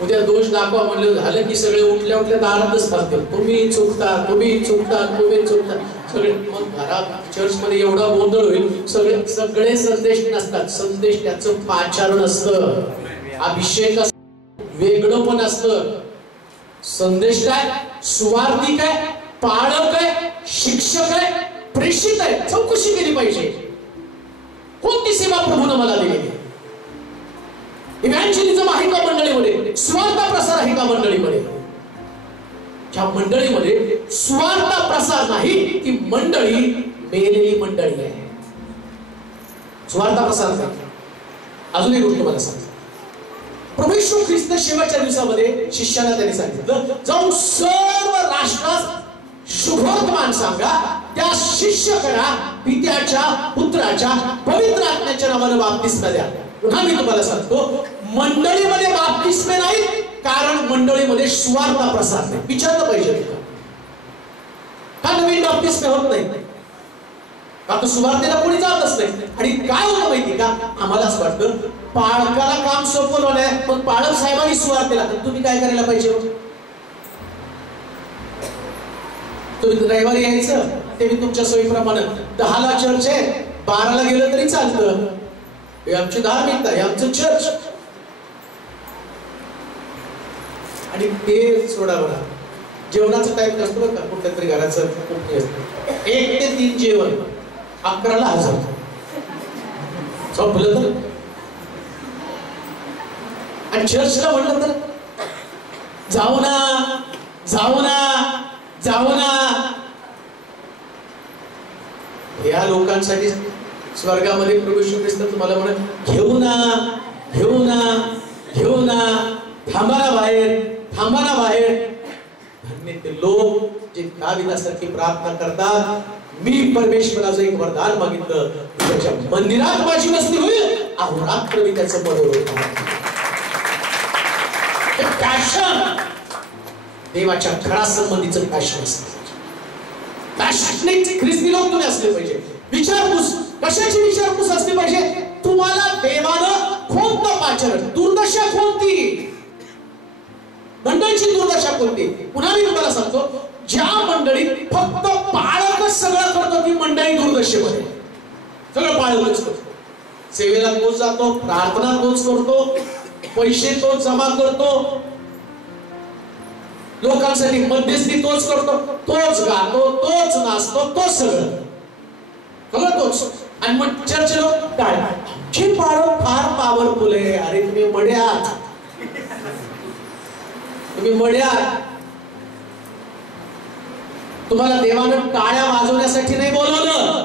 उद्या दोष दाखवा म्हणलं झालं की सगळे उठल्या उठल्या दारातच थांबतील, तुम्ही चुकता, तुम्ही चुकता, तुम्ही चुकता. सगळे मग घरात चर्च मध्ये एवढा गोंधळ होईल. सगळे संदेश नसतात, संदेश त्याचं पाचारण असतं, अभिषेक वेगळं पण असतं. संदेश काय, सुवार्तिक आहे, पाळक आहे, शिक्षक आहे, प्रेषित आहे. चौकशी केली पाहिजे, कोणती सेवा प्रभूने मला दिली. इव्हॅन्जलिझम आहे का मंडळीमध्ये? सुवार्ता प्रसार आहे का मंडळीमध्ये? ज्या मंडळीमध्ये सुवार्ता प्रसार नाही ती मंडळी मेलेली मंडळी आहे. सुवार्ता प्रसार नाही. अजून एक गोष्ट मला सांग, प्रभू येशू ख्रिस्त शेवटच्या दिवसामध्ये शिष्यांना त्यांनी सांगितलं, जाऊन सर्व राष्ट्रात शुभवर्तमान सांगा, त्या शिष्य करा, पित्याच्या, पुत्राच्या, पवित्र आत्म्याच्या नावाने बाप्तिस्मा द्या. पुन्हा मी तुम्हाला सांगतो, मंडळीमध्ये बाप्तिस्मे नाही, कारण मंडळीमध्ये सुवार्ता प्रसार नाही. विचारलं पाहिजे का नवीन बाप्तिस्मे होत नाही? का तो सुवार्तेला कोणी जातच नाही. आणि काय होतं माहिती का, आम्हाला असं वाटतं पाळकाला काम सोपवलं नाही, पण पाळक साहेबांनी सुवार्तेला, तुम्ही काय करायला पाहिजे? तुम्ही रविवारी यायचं, ते मी तुमच्या सोयीप्रमाणे 10ला चर्च आहे, 12ला गेलं तरी चालतं. हे आमची धार्मिकता, हे आमचं चर्च. आणि ते सोडा बघा, जेवणाचं टाइम असतो बघा, कुठल्या तरी घराचं 1 ते 3 जेवण, 11ला हजर. संपलं तर आणि चर्चला म्हणलं तर जाऊ ना जाऊ ना जाऊ ना. या लोकांसाठी स्वर्गामध्ये प्रवेश दिसतं तुम्हाला म्हणत घेऊ ना घेऊ ना घेऊ ना, थांबा ना बाहेर थांबा ना बाहेर. धन्य ते लोक जे दाविदासारखी प्रार्थना करतात, मी परमेश्वराचं एक वरदान मागितलं, त्याच्या मंदिरात माझी वस्ती होईल, अहोरात्र मी त्याचं मनोरथ. पॅशन देवाच्या घरासंबंधीचं पॅशन असतं. पॅशनेट ख्रिस्ती लोक तुम्ही असले पाहिजे. विचारपूस कशाची विचारपूस असली पाहिजे? तुम्हाला देवानं कोणतं पाचारण, दुर्दशा कोणती, मंडळीची दुर्दशा कोणती? पुन्हा मी तुम्हाला सांगतो, ज्या मंडळीत फक्त पाळकच सगळं करतो ती मंडळी दुर्दशेमध्ये. सगळं पाळकच करतो, सेवेला तोच जातो, प्रार्थना तोच करतो, पैसे तोच जमा करतो, लोकांसाठी मध्यस्थी तोच करतो, तोच गातो, तोच नाचतो, तोच सगळं सगळं तोच. आणि मग चर्च लोक काय जे फार पॉवरफुल आहे. अरे तुम्ही मड्यात, तुम्ही मड्यात. तुम्हाला देवानं टाळ्या वाजवण्यासाठी नाही बोलवलं,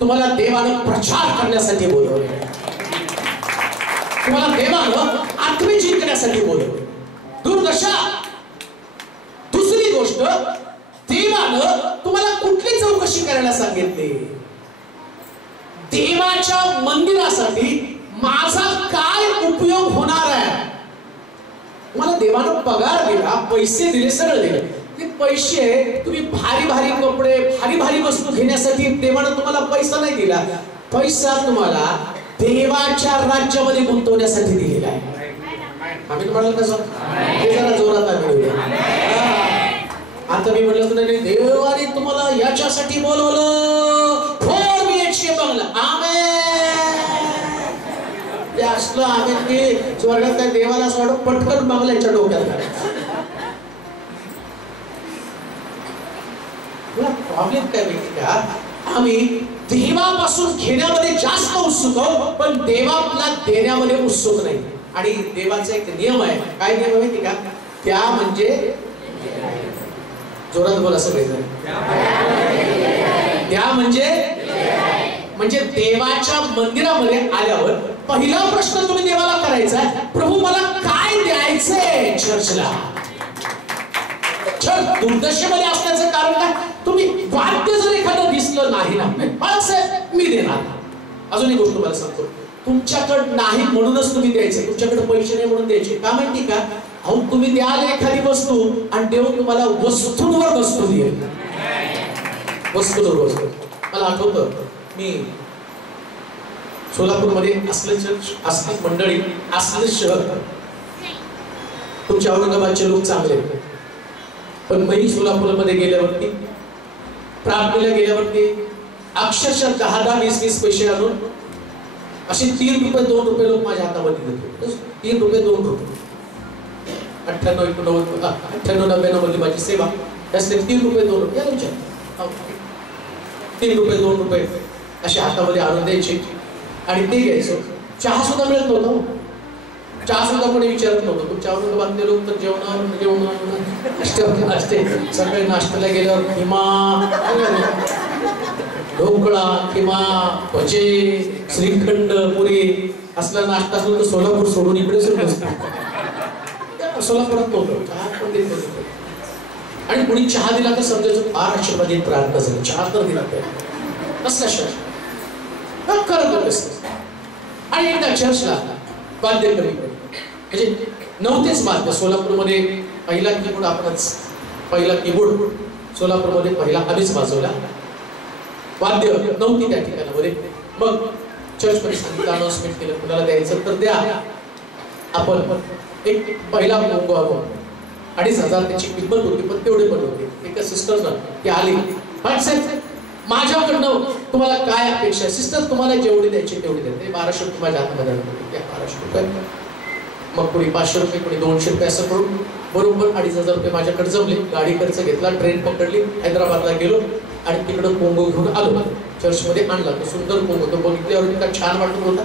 तुम्हाला देवानं प्रचार करण्यासाठी बोलवलं. तुम्हाला देवानं आत्मे जिंकण्यासाठी बोलवलं. दुर्दशा. दुसरी गोष्ट, देवानं तुम्हाला कुठली चौकशी करायला सांगितली? देवाच्या मंदिरासाठी माझा काय उपयोग होणार आहे? मला देवानं पगार दिला, पैसे दिले, सगळं दिलं. ते पैसे तुम्ही भारी भारी कपडे, भारी भारी वस्तू घेण्यासाठी देवानं तुम्हाला पैसा नाही दिला. पैसा तुम्हाला देवाच्या राज्यामध्ये गुंतवण्यासाठी दिलेला आहे. आम्ही तुम्हाला कसं हे जरा जोरात आम्ही आता मी म्हटलं तुला देवाने तुम्हाला याच्यासाठी बोलवलं, फोर बीएचके बंगला. ते असलं आम्ही की स्वर्गात काय देवाला असं वाटत पटकन बंगल्याच्या डोक्यात घालायचं. प्रॉब्लेम काय माहिती का? आम्ही देवापासून घेण्यामध्ये जास्त उत्सुक आहोत, पण देवाला देण्यामध्ये उत्सुक नाही. आणि देवाचा एक नियम आहे. काय नियम माहिती का? त्या म्हणजे जोरात बोला सगळे जण. त्या म्हणजे देवाच्या मंदिरामध्ये आल्यावर पहिला प्रश्न तुम्ही देवाला करायचा आहे, प्रभू मला काय द्यायचंय चर्चला? चर्च दुर्दशेमध्ये असण्याचं कारण काय? तुम्ही वाद्य जर एखादं दिसलं नाही ना, मी देणार. अजून एक गोष्ट तुम्हाला सांगतो, तुमच्याकडे नाही म्हणूनच तुम्ही द्यायचे, तुमच्याकडे पैसे नाही म्हणून द्यायचे. का माहिती का? अहो तुम्ही द्याल एखादी वस्तू आणि देव तुम्हाला वस्तूंवर वस्तू देईल. वस्तूंवर वस्तू. मला आठवतं मी सोलापूरमध्ये असलं चर्च, असली मंडळी, असलं शहर. तुमच्या औरंगाबादचे लोक चांगले, पण मी सोलापूरमध्ये गेल्यावरती, प्रार्थनेला गेल्यावरती अक्षरशः 10-10, 20-20 पैसे आणून असे 3 रुपये 2 रुपये लोक माझ्या हातामध्ये देतो. 3 रुपये 2 रुपये 98-99 मध्ये माझी सेवा असते. 3 रुपये 2 रुपये 3 रुपये 2 रुपये असे हातामध्ये आणून द्यायचे आणि ते घ्यायचं. चहा सुद्धा मिळत नव्हता. चहा सुद्धा कोणी विचारत नव्हतं. तुमच्या औरंगाबादले लोक तर जेवण असते. सकाळी नाश्त्याला गेल्यावर खिमा, ढोकळा, खिमा, भजे, श्रीखंड, पुरी असला नाश्ता असलो तर सोलापूर सोडून इकडे सोलापुरात नव्हतं. चहा पण देत नव्हतं. आणि कोणी चहा दिला तर समजायचं फार आशीर्वादित प्रार्थना झाली. चहा तर दिला पाहिजे असला शब्द करत होते. आणि एकदा चर्चला वाद्य कमी म्हणजे नव्हतेच वाद्य. सोलापूरमध्ये पहिला कीबोर्ड आपणच, पहिला कीबोर्ड सोलापूरमध्ये पहिला आम्हीच वाजवला. वाद्य नव्हती त्या ठिकाणामध्ये. मग चर्चमध्ये सांगितलं, अनाउन्समेंट केलं, कुणाला द्यायचं तर द्या. आपण एक पहिला लोगो आपण 2,500 त्याची किंमत होती, पण तेवढे पण होते. एका सिस्टरनं ती आली, माझ्याकडनं तुम्हाला काय अपेक्षा आहे? सिस्टर तुम्हाला जेवढे द्यायचे तेवढे देते. 1200 रुपये माझ्या हातामध्ये होते. 1200 रुपये. मग कोणी 500 रुपये, कोणी 200 रुपये असं करून बरोबर 2,500 रुपये माझ्याकडे जमले. गाडी खर्च घेतला, ट्रेन पकडली, हैदराबादला गेलो आणि तिकडं कोंगो घेऊन आलो. चर्चमध्ये आणला. तो सुंदर कोंगो तो बघितल्यावर इतका छान वाटत होता.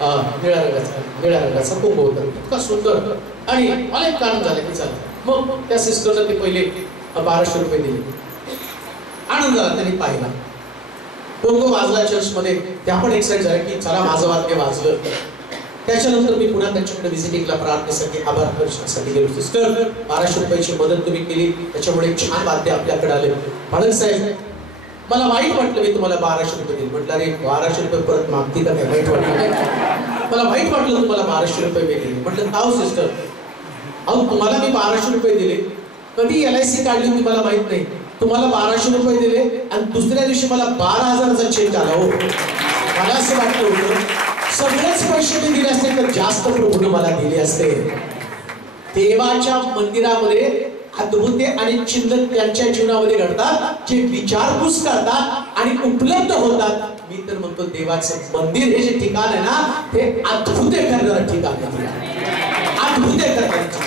निळ्या रंगाचा कुंभ होता, इतका सुंदर. आणि मला एक कारण झालं की चालेल. मग त्या सिस्टरला ते पहिले 1200 रुपये दिले. आनंद झाला, त्यांनी पाहिला कुंभ वाजला चर्चमध्ये. त्या पण एक्साइट झाल्या की चला माझं वाद्य वाजलं. त्याच्यानंतर मी पुन्हा त्यांच्याकडे व्हिजिटिंगला प्रार्थनेसाठी आभार दर्शनासाठी गेलो. सिस्टर 1200 रुपयाची मदत तुम्ही केली, त्याच्यामुळे एक छान वाद्य आपल्याकडे आले. बाळक साहेब मला वाईट वाटलं, मी तुम्हाला 1200 रुपये दिले. म्हटलं अरे 1200 रुपये परत मागती का? काय वाईट वाटलं? मला वाईट वाटलं तुम्हाला 1200 रुपये दिले. म्हटलं का सिस्टर, अहो तुम्हाला मी 1200 रुपये दिले, कधी LIC काढली होती मला माहित नाही, तुम्हाला 1200 रुपये दिले आणि दुसऱ्या दिवशी मला 12,000चा चेक आला. हो मला असं वाटलं होतं सगळेच पैसे मी दिले असते तर जास्त प्रभूने मला दिले असते. देवाच्या मंदिरामध्ये अद्भुते आणि चिन्ह त्यांच्या जीवनामध्ये घडतात, जे विचारपूस करतात आणि उपलब्ध होतात. मी तर म्हणतो देवाचं मंदिर हे जे ठिकाण आहे ना, ते अद्भुते करणारं ठिकाण आहे. अद्भुते करणारं.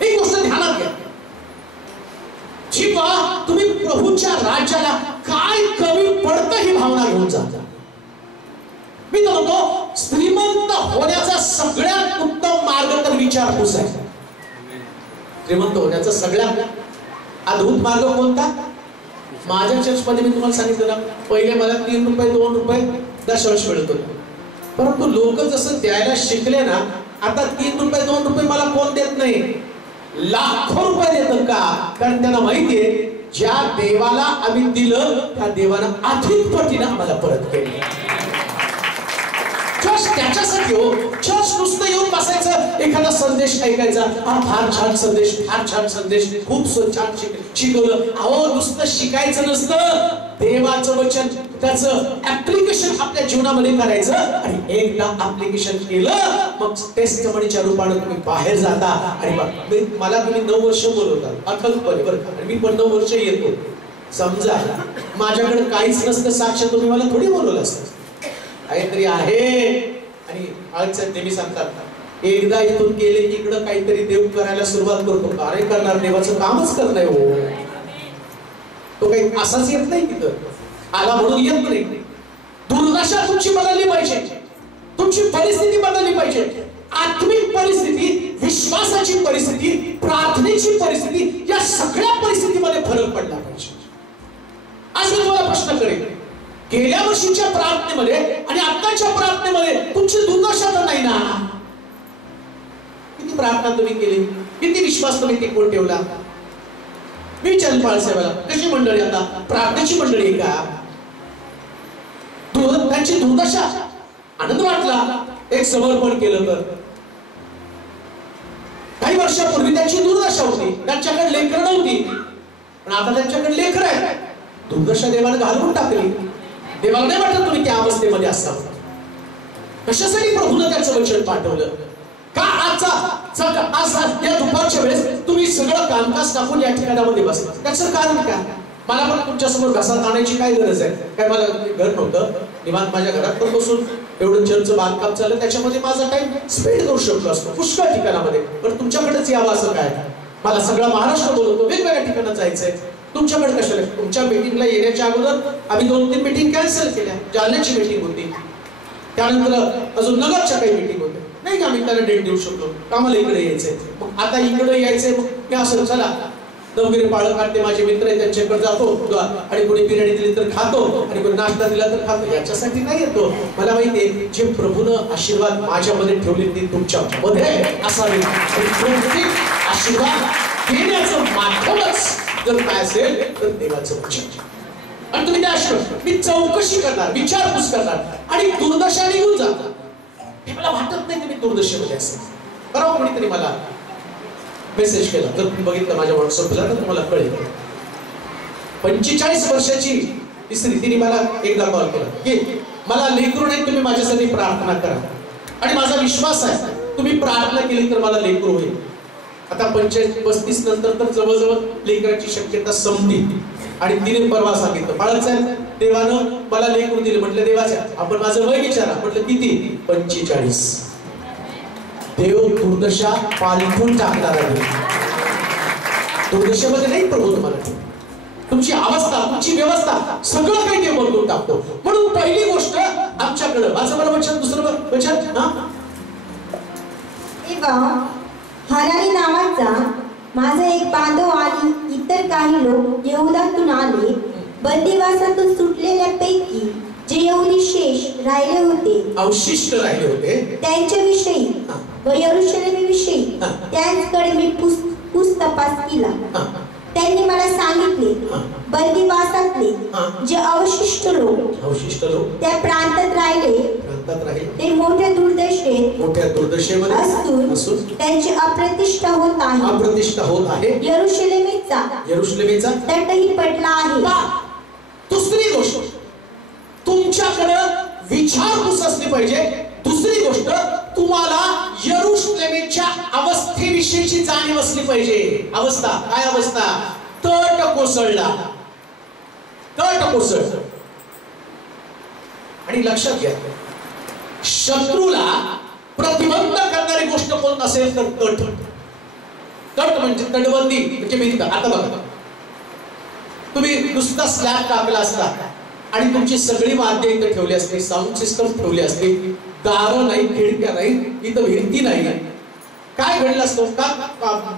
एक गोष्ट ध्यानात घ्या, जेव्हा तुम्ही प्रभूच्या राज्याला काय कमी पडतं ही भावना घेऊन जाता. मी तर म्हणतो श्रीमंत होण्याचा सगळ्यात उत्तम मार्ग तर विचारपूस आहे. श्रीमंत होण्याचा सगळ्यात अद्भुत मार्ग कोणता? माझ्या चर्चमध्ये मी तुम्हाला सांगितलं ना, पहिले मला 3 रुपये 2 रुपये दशांश मिळत होते, परंतु लोक जसं द्यायला शिकले ना, आता 3 रुपये 2 रुपये मला कोण देत नाही, लाखो रुपये देतात. का? कारण त्यांना माहितीये ज्या देवाला आम्ही दिलं त्या देवानं अधिक पटीनं आम्हाला परत केलं. चर्च त्याच्यासाठी हो. चर्च नुसतं येऊन बसायचं, एखादा संदेश ऐकायचा, हा फार छान संदेश, फार छान संदेश, खूप छान शिकवलं. अहो नुसतं शिकायचं नसतं, देवाचं वचन त्याचं ऍप्लिकेशन आपल्या जीवनामध्ये करायचं. आणि एकदा ऍप्लिकेशन केलं मग टेस्टमनीच्या रूपाने तुम्ही बाहेर जाता. आणि मला तुम्ही 9 वर्ष बोलवता अथकपणे बरं का, आणि मी पण 9 वर्ष येतो. समजा माझ्याकडे काहीच नसतं साक्ष, तुम्ही मला थोडी बोलवलं असतं. काहीतरी आहे. आणि आजचं नेहमी सांगतात एकदा इथून गेले की इकडं काहीतरी देव करायला सुरुवात करतो. कार्य करणार देवाचं कामच करणार हो. तो काही असाच येत नाही, तिथं आला म्हणून येत नाही. दुर्दशा तुमची बदलली पाहिजे, तुमची परिस्थिती बदलली पाहिजे. आत्मिक परिस्थिती, विश्वासाची परिस्थिती, प्रार्थनेची परिस्थिती, या सगळ्या परिस्थितीमध्ये फरक पडला पाहिजे. आज मी तुम्हाला प्रश्न करेन, गेल्या वर्षीच्या प्रार्थनेमध्ये आणि आत्ताच्या प्रार्थनेमध्ये तुमची दुर्दशा तर नाही ना? किती प्रार्थना तुम्ही केली, किती विश्वास तुम्ही टिकवून ठेवला? मी विचारलं बाळासाहेबाला, कशी मंडळी आता प्रार्थनेची मंडळी आहे का? त्यांची दुर्दशा, आनंद वाटला एक समर्पण केलं तर. काही वर्षापूर्वी त्यांची दुर्दशा होती, त्यांच्याकडे लेकरं नव्हती, पण आता त्यांच्याकडे लेकरं आहेत. दुर्दशा देवाने घालवून टाकली. देवाला नाही वाटत तुम्ही त्या अवस्थेमध्ये असावं. कशासाठी प्रभूने त्याचं वचन पाठवलं? का आज या दुपारच्या वेळेस तुम्ही सगळं कामकाज टाकून या ठिकाणामध्ये बसला? त्याचं कारण काय? मला पण तुमच्यासमोर घसात आणायची काय गरज आहे? काय मला घर नव्हतं, निवांत माझ्या घरात पण बसून एवढं चर्चचं बांधकाम चाललं, त्याच्यामध्ये माझा टाइम स्पेंड करू शकलो असतो पुष्कळ ठिकाणामध्ये. पण तुमच्याकडेच यावं असं काय? मला सगळा महाराष्ट्र बोलवतो, वेगवेगळ्या ठिकाणी जायचंय. तुमच्याकडे कशाला? तुमच्या मीटिंगला येण्याच्या अगोदर आम्ही 2-3 मीटिंग कॅन्सल केल्या. जालन्याची मीटिंग होती, त्यानंतर अजून नगरच्या काही मीटिंग होत्या, नाही का आम्ही त्याला डेट देऊ शकतो. आम्हाला इकडे यायचंय, मग आता इकडे यायचंय. मग मी असं चला नवगिरी पाळक काढते, माझे मित्र आहेत त्यांच्याकडे जातो, आणि कोणी बिर्याणी दिली तर खातो, आणि कोणी नाश्ता दिला तर खातो. याच्यासाठी नाही येतो. मला माहितीये जे प्रभूनं आशीर्वाद माझ्यामध्ये ठेवले ते तुमच्यामध्ये असावे. प्रत्येक आशीर्वाद देण्याचं माध्यमच जर काय असेल तर देवाचं वचन. आणि तुम्ही त्या मी चौकशी करणार, विचारपूस करणार, आणि दुर्दशा निघून जातात. हे मला वाटत नाही तुम्ही दुर्दशेमध्ये असेल. बरोबर कोणीतरी मला मेसेज केला, जर तुम्ही बघितलं माझ्या व्हॉट्सअपला तर तुम्हाला कळेल. 45 वर्षाची स्त्री, तिने मला एकदा कॉल केला की मला लेकरू नाही, तुम्ही माझ्यासाठी प्रार्थना करा. आणि माझा विश्वास आहे तुम्ही प्रार्थना केली तर मला लेकरू होईल. आता 35 नंतर तर जवळजवळ लेकराची शक्यता संपली. आणि तिने परवा सांगितलं, बाळासाहेब देवानं मला लेकरू दिले. म्हटलं देवाच्या, आपण माझं वय विचारा. म्हटलं किती? 45. देव दुर्दशा पालटून टाकणार आहे. दुर्दशेमध्ये नाही प्रभू तुम्हाला. तुमची अवस्था, तुमची व्यवस्था सगळं काही ते बदलून टाकतो. म्हणून पहिली गोष्ट आमच्याकडे माझं बरं वचन, दुसरं वचन तेव्हा हनानी नावाचा माझा एक बांधव आणि इतर काही लोक यहूदातून आले. बंदिवासातून सुटलेल्यापैकी जे यहुदी शेष राहिले होते, अवशिष्ट राहिले होते, त्यांच्याविषयी व यरूशलेमेविषयी त्यांच्याकडे मी पूछताछ केला. त्यांनी मला सांगितले, बंदिवासातले जे अवशिष्ट लोक त्या प्रांतात राहिले ते मोठ्या दुर्दशेमध्ये असून त्यांची अप्रतिष्ठा होत आहे. यरूशलेमेचा तटही पडला आहे. दुसरी गोष्ट, तुमच्याकडं विचारपूस असली पाहिजे. दुसरी गोष्ट, तुम्हाला यरूशलेमेच्या अवस्थेविषयीची जाणीव असली पाहिजे. अवस्था काय? अवस्था तट कोसळला. आणि लक्षात घ्या, शत्रूला प्रतिबंध करणारी गोष्ट कोण असेल तर तट म्हणजे तटबंदी म्हणजे भिंत. आता बघा, तुम्ही नुसता स्लॅब टाकला असता आणि तुमची सगळी वाद्य इथं ठेवली असते, साऊंड सिस्टम ठेवली असते, दारं नाही, खिडक्या नाही, इथं भिंती नाही, काय घडलं असतं? का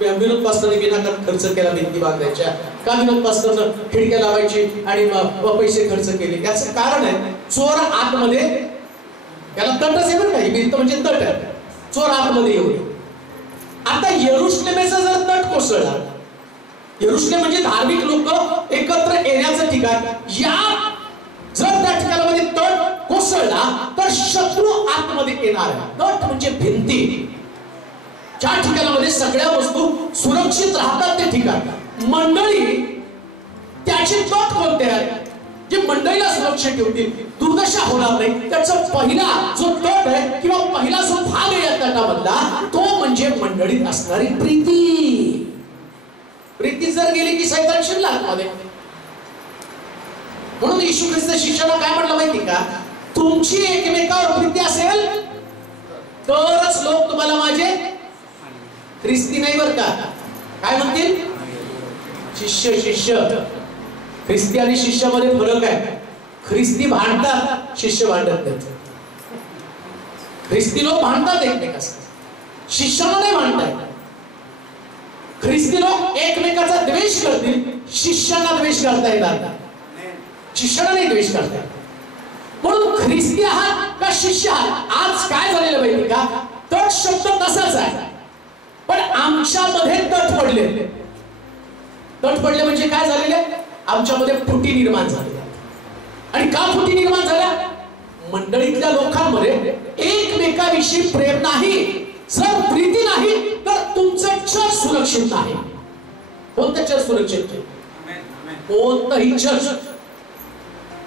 विनोद मास्तरने विनाकारण खर्च केला भिंती बांधायच्या? का विनोद मास्तरनं खिडक्या लावायची आणि पैसे खर्च केले? याचं कारण आहे, चोर आतमध्ये, याला तटच आहे बरं का, भिंत म्हणजे तट आहे, चोर आतमध्ये येऊ. आता यरूशलेमेचा जर तट कोसळला, यरूशलेम म्हणजे धार्मिक लोक एकत्र येण्याचं ठिकाण, या जर त्या ठिकाणामध्ये तट कोसळला तर शत्रू आतमध्ये येणार आहे. तट म्हणजे भिंती, ज्या ठिकाणामध्ये सगळ्या वस्तू सुरक्षित राहतात ते ठिकाण. मंडळी त्याचे तट कोणते आहेत जे मंडळीला सुरक्षित ठेवतील, दुर्दशा होणार नाही. त्याचा पहिला जो तट आहे किंवा पहिला जो भाग आहे या तटामधला, तो म्हणजे मंडळीत असणारी प्रीती. प्रीती जर गेली की सैतान शिरला आतमध्ये. म्हणून येशू ख्रिस्त शिष्याला काय म्हटलं माहिती का? तुमची एकमेकावर प्रीती असेल तरच लोक तुम्हाला माझे ख्रिस्ती नाही बरं का. काय म्हणतील? शिष्य. ख्रिस्ती आणि शिष्यामध्ये फरक आहे. ख्रिस्ती भांडतात, शिष्य भांडत नाहीत. ख्रिस्ती लोक भांडतात एकमेकांना, शिष्याला नाही भांडतात. ख्रिस्ती लोक एकमेकाचा द्वेष करतील, शिष्याला द्वेष करता येणार नाही, शिष्याला नाही द्वेष करता येत. म्हणून ख्रिस्ती आहात का शिष्य आहात? आज काय झालेलं माहिती का? तट शब्द तसाच आहे, पण आमच्यामध्ये तट पडले. तट पडले म्हणजे काय झालेले? आमच्यामध्ये फुटी निर्माण झाली. आणि का फुटी निर्माण झाल्या? मंडळीतल्या लोकांमध्ये एकमेकाविषयी प्रेम नाही. जर प्रीती नाही तर तुमचं चर्च सुरक्षित नाही. कोणतं चर्च सुरक्षित? कोणतंही चर्च.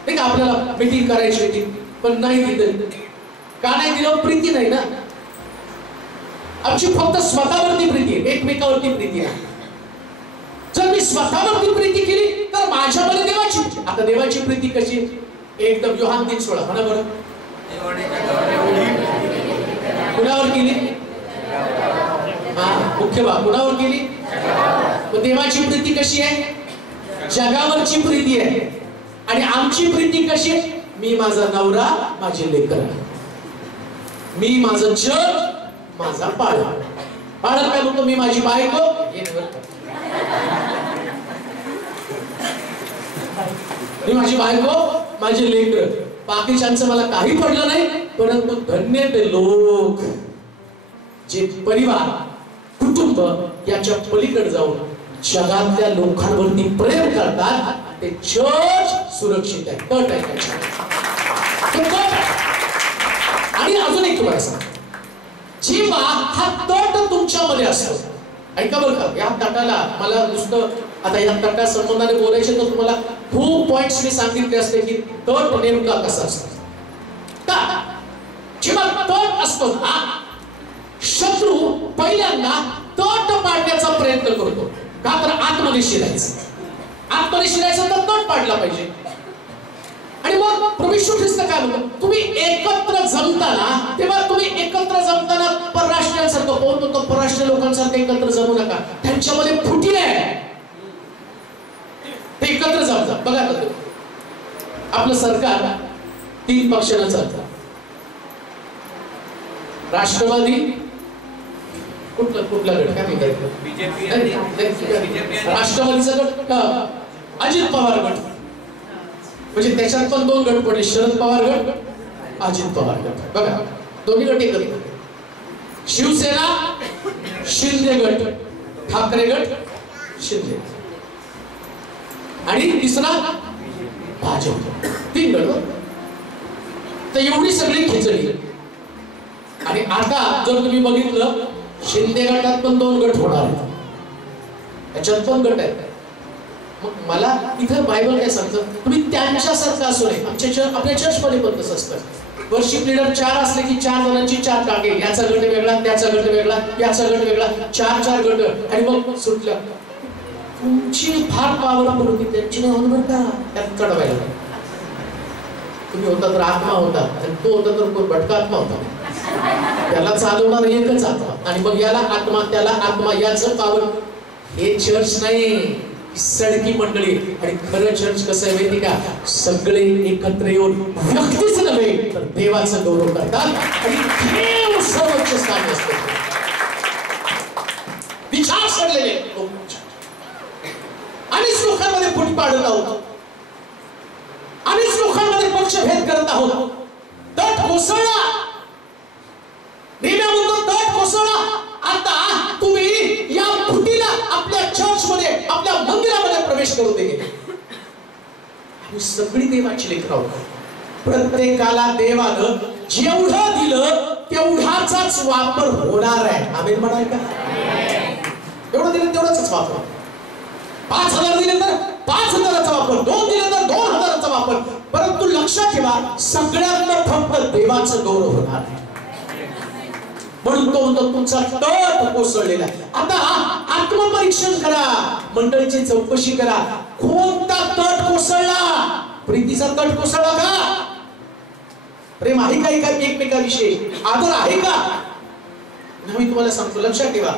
ठीक आहे, आपल्याला मीटिंग करायची होती पण नाही दिलं. का नाही दिलं? प्रीती नाही ना. आमची फक्त स्वतःवरती प्रीती आहे, एकमेकावरती प्रीती नाही. जर मी स्वतःवरती प्रीती केली तर माझ्यामध्ये देवाची. आता देवाची प्रीती कशी? एकदम योहान 3:16 म्हणा बरं. कुणावर केली? मुख्य भाग कुणावर केली? देवाची प्रीती कशी आहे? जगावरची प्रीती आहे. आणि आमची प्रीती कशी आहे? मी माझा नवरा, माझे लेकर, मी माझं जग, माझा पाळा. पाळा काय म्हणतो? मी माझी बायको, मी माझी बायको, माझे लेकर. बाकीच्यांचं मला काही पडलं नाही, परंतु धन्य ते लोक जे परिवार, कुटुंब याच्या पलीकडे जाऊन जगातल्या लोकांवरती प्रेम करतात. ते चर्च सुरक्षित आहे. तट आहे. आणि अजून एक तुम्हाला सांग, जेव्हा हा तट तुमच्यामध्ये असतो, ऐका बरं का, या तटाला मला नुसतं आता या तटा संबंधाने बोलायचे तर तुम्हाला खूप पॉइंट्स मी सांगितले असते की तट नेमका कसा असतो. का? जेव्हा तट असतो ना, शत्रू पहिल्यांदा तट पाडण्याचा प्रयत्न करतो. का? तर आतमध्ये शिरायचं. आतमध्ये शिरायचं तर तट पाडला पाहिजे. आणि मग प्रभू येशू ख्रिस्त काय म्हणतो? तुम्ही एकत्र जमताना, तेव्हा तुम्ही एकत्र जमताना परराष्ट्रीयांसारखं बोलतो, तो परराष्ट्रीय लोकांसारखं एकत्र जमू नका. त्यांच्यामध्ये फुटी आहे, ते एकत्र जातात. बघा आपलं सरकार 3 पक्षानं चालतं. राष्ट्रवादी कुठला गट काय म्हणतात, राष्ट्रवादीचा गट, अजित पवार गट, म्हणजे त्याच्यात पण 2 गट पडले, शरद पवार गट, अजित पवार गट. बघा दोन्ही गट एकत्र. शिवसेना, शिंदे गट, ठाकरे गट, शिंदे, आणि तिसरा भाजप. 3 गट. तर एवढी सगळी खिचडी. आणि आता जर तुम्ही बघितलं, शिंदे गटात पण 2 गट होणार आहेत, त्याच्यात पण गट आहेत. मग मला इथं बायबल काय सांगतं, तुम्ही त्यांच्यासारखं असू नये. आपल्या चर्चमध्ये पण तसं असतं. वर्शिप लीडर 4 असले की 4 जणांची 4 टाके, याचा गट वेगळा, त्याचा गट वेगळा, याचा गट वेगळा, 4 गट, आणि मग सुटलं. तुमची फार पावरफुल होती, त्यांची नाही होत बरं का. त्यात चढवायला तुम्ही होता तर आत्मा होता, आणि तो होता तर कोण भटका आत्मा होता. त्याला चालवणार एकच आत्मा, आणि मग याला आत्मा त्याला आत्मा, याचं पावर. हे चर्च नाही, सडकी मंडळी. आणि खरं चर्च कसं आहे माहिती का, सगळे एकत्र येऊन व्यक्तीच नव्हे तर देवाचं गौरव करतात, आणि देव सर्वोच्च स्थानी असतो. विचार सडलेले अनेक लोकांमध्ये फूट पाडत आहोत, अनेक लोकांमध्ये पक्षभेद करत आहोत. तट कोसळला, नेहमी म्हणतो तट कोसळला. आता तुम्ही या फुटीला आपल्या चर्च मध्ये, आपल्या मंदिरामध्ये प्रवेश करू दे. आणि सगळी देवाची लेकरं आहोत. प्रत्येकाला देवानं जेवढं दिलं तेवढाचाच वापर होणार आहे. आमेन म्हणाल का? एवढं दिलं तेवढाच वापर. 5,000 दिले तर 5,000चा वापर, 2 दिले तर 2,000चा वापर. परंतु लक्षात ठेवा, सगळ्यांना फक्त देवाचं गौरव होणार आहे. म्हणून तो म्हणतो तुमचा तट कोसळलेला. आता आत्मपरीक्षण करा, मंडळीची चौकशी करा. कोणता तट कोसळला? प्रीतीचा तट कोसळला का? प्रेम आहे का एकमेकाविषयी? आदर आहे का? मी तुम्हाला सांगतो, लक्षात ठेवा,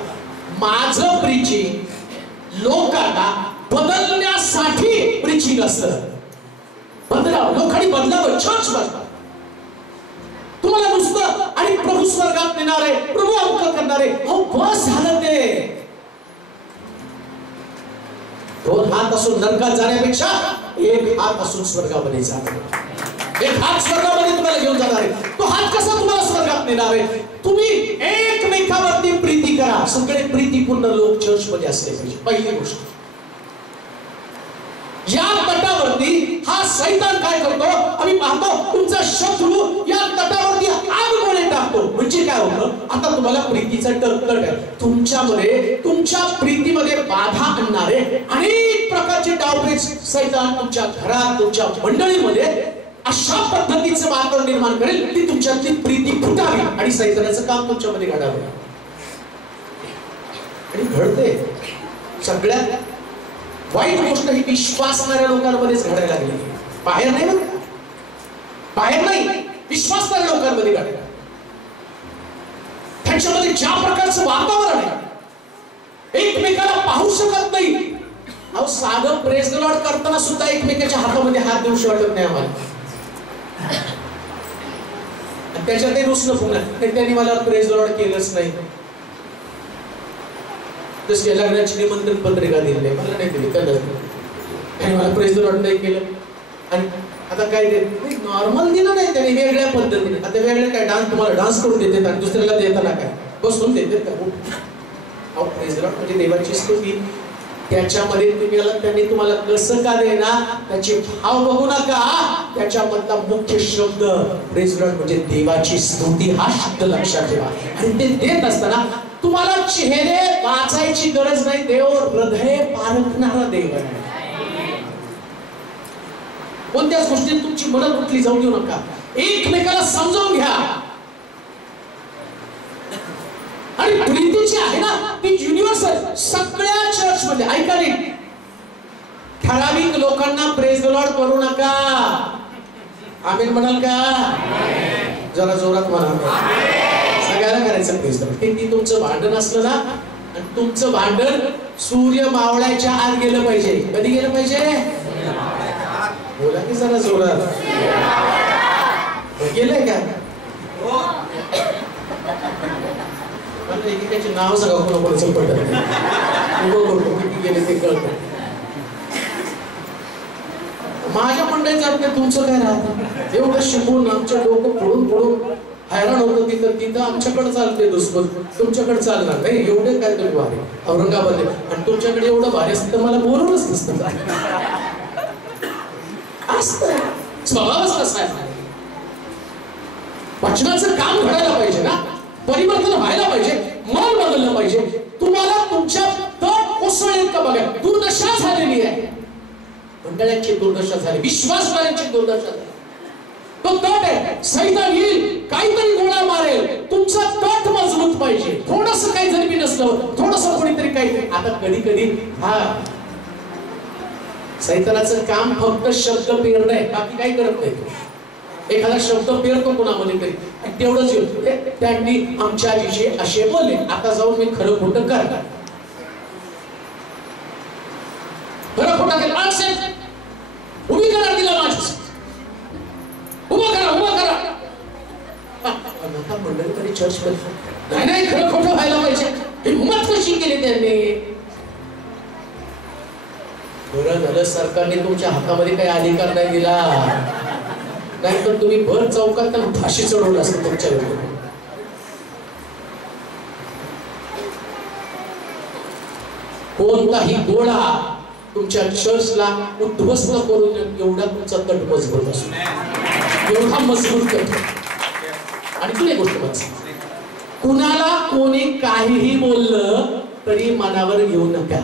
माझं प्रीचिंग लोकांना बदलण्यासाठी प्रीचिंग असतं. लोकांनी बदलावं, चर्च बदलावं. तुम्हाला नुसतं आणि प्रभू स्वर्गात नेणारे, प्रभू अंक करणारे, हो बस झालं. ते 2 हात असून नरकात जाण्यापेक्षा 1 हात असून स्वर्गामध्ये जातो. 1 हात स्वर्गामध्ये तुम्हाला घेऊन जाणार आहे. तो हात कसा तुम्हाला स्वर्गात नेणार आहे? तुम्ही एकमेकावरती प्रीती करा. सगळे प्रीतीपूर्ण लोक चर्च मध्ये असले पाहिजे. पहिली गोष्ट. या तटावरती हा सैतान काय करतो, आम्ही पाहतो, तुमचा शत्रू या तटावरती आग गोळे टाकतो. म्हणजे काय होतं, आता तुम्हाला प्रीतीचा तट आहे. तुमच्यामध्ये, तुमच्या प्रीतीमध्ये बाधा आणणारे अनेक प्रकारचे डावपेच सैतान तुमच्या घरात, तुमच्या मंडळीमध्ये अशा पद्धतीचं वातावरण निर्माण करेल की तुमच्यातली प्रीती फुटावी आणि सैतानाचं काम तुमच्यामध्ये घडावं. आणि घडते. सगळ्यात वाईट गोष्ट ही विश्वासणाऱ्या लोकांमध्येच घडायला लागली. बाहेर नाही, बाहेर नाही, विश्वासणाऱ्या लोकांमध्ये घडायला. त्यांच्यामध्ये ज्या प्रकारचं वातावरण आहे, एकमेकाला पाहू शकत नाही. अहो साधं प्रेज द लॉर्ड करताना सुद्धा एकमेकाच्या हातामध्ये हात देऊ शकत नाही आम्हाला. त्याच्यातही रुसणं फुगणं, त्यांनी मला प्रेज द लॉर्ड केलंच नाही. तशी लग्नाची निमंत्रण पत्रिका दिली नाही, मला नाही दिली, त्याने मला प्रेज द लॉर्ड नाही केलं. आणि आता काय ते नॉर्मल दिलं नाही, त्याने वेगळ्या पद्धतीने. आता वेगळ्या काय, डान्स तुम्हाला डान्स करून देतात आणि दुसऱ्याला देताना काय बसून देतात का? अहो प्रेज द लॉर्ड म्हणजे देवाची स्तुती. त्याच्यामध्ये त्यांनी तुम्हाला कसं का देणार, त्याचे भाव बघू नका. त्याच्यामधला मुख्य शब्द प्रेज द लॉर्ड म्हणजे देवाची स्तुती, हा शब्द लक्षात ठेवा. आणि ते देत असताना तुम्हाला चेहरे वाचायची गरज नाही. देव हृदय पारखणारा देव आहे. कोणत्याच गोष्टीत तुमची मदत कुठली जाऊ देऊ नका. एकमेकाला समजावून घ्या. आणि प्रीती जी आहे ना, ती युनिव्हर्सल सगळ्या चर्च मध्ये. ऐका नाही, ठराविक लोकांना प्रेज द लॉर्ड करू नका. आमेन म्हणाल का? जरा जोरात म्हणा. सगळ्याला करायचं प्रेज द लॉर्ड. ते तुमचं भांडण असलं ना, आणि तुमचं भांडण सूर्य मावळायच्या आत गेलं पाहिजे. कधी गेलं पाहिजे? बोला की जरा जोरात. गेलंय का? एकेकाचे नाव सांगा कोणाकोणाचं पडत किती गेले ते कळतं. माझ्या मंडळीचं तुमचं काय राहतं? एवढं शिकून आमच्या डोकं फोडून हैराण होतं. तिथं आमच्याकडे चालते दुश्मन, तुमच्याकडे चालणार नाही. एवढे काय तुम्ही भारी औरंगाबाद आणि तुमच्याकडे एवढं भारी असतं तर मला बोलवलंच नसतं. स्वभावच कसा आहे. वचनाचं काम घडायला पाहिजे ना, परिवर्तन व्हायला पाहिजे, मन बदललं पाहिजे. तुम्हाला तुमच्या तट कोसळलेत का बघा. दुर्दशा झालेली आहे, मंडळांची दुर्दशा झाली, विश्वासवाल्यांची दुर्दशा झाली. तो तट आहे, सैतान येईल, काहीतरी गोळा मारेल. तुमचा तट मजबूत पाहिजे. थोडंसं काही जरी नसलं, थोडंसं कोणीतरी काही. आता कधी कधी सैतानाचं काम फक्त शब्द पेरणं आहे, बाकी काही करत नाही. एखादा शब्द पेरतो कोणामध्ये तरी, तेवढंच त्यांनी आमच्या विषयी असे बोलले, आता जाऊन मी खरं खोटं करणार. खरं खोटं केलं उभी करा तिला, माझी उभा करा. मंडळी तरी चर्च मध्ये नाही खरं खोटं व्हायला पाहिजे. हिंमत कशी केली त्यांनी? बरं झालं सरकारने तुमच्या हातामध्ये काही अधिकार नाही दिला, नाही तर तुम्ही भर चौकात फाशी चढवलं असतं तुमच्या विरुद्ध. कोणताही गोळा तुमच्या चर्चला उद्ध्वस्त करून एवढा तुमचा तट मजबूत असतो, एवढा मजबूत करतो. आणि तुला एक गोष्ट माहिती, कुणाला कोणी काहीही बोललं तरी मनावर घेऊ नका.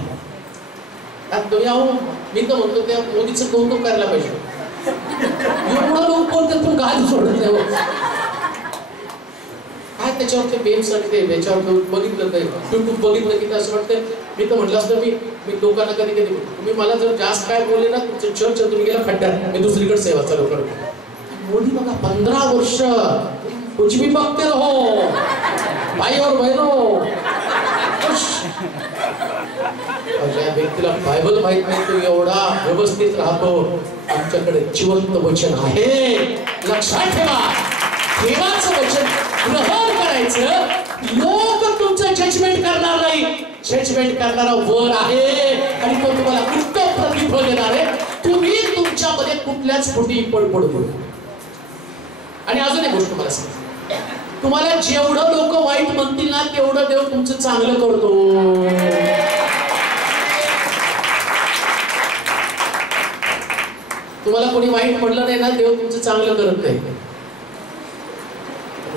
तुम्ही आहो, मी तर म्हणतो त्या मोदीचं कौतुक करायला पाहिजे. एवढं लोक बोलतात तू गाल सोडत नाही. काय त्याच्यावर ते बेम्स आणि ते त्याच्यावर बघितलं ते युट्यूब बघितलं की असं वाटतं. मी तर म्हटलं असतं मी लोकांना कधी कधी तुम्ही मला जर जास्त काय बोलले ना, तुमचं चर्च तुम्ही गेला खड्ड्यात, मी दुसरीकडे सेवा चालू करतो. मोदी बघा 15 वर्ष कुछ भी बघते रहो भाई और बहनों. ज्या व्यक्तीला बायबल माहित नाही तो एवढा व्यवस्थित राहतो. आमच्याकडे जिवंत वचन आहे, लक्षात ठेवा. देवाचं वचन ग्रहण करायचं. लोक तुमचं जजमेंट करणार नाही, जजमेंट करणारा वर आहे आणि तो तुम्हाला उत्तम प्रतिफळ देणार आहे. तुम्ही तुमच्यामध्ये कुठल्याच फुटी पडू. आणि अजून एक गोष्ट मला सांग, तुम्हाला जेवढं लोक वाईट म्हणतील ना तेवढं देव तुमचं चांगलं करतो. तुम्हाला कोणी वाईट म्हणलं नाही ना, देव तुमचं चांगलं करत नाही.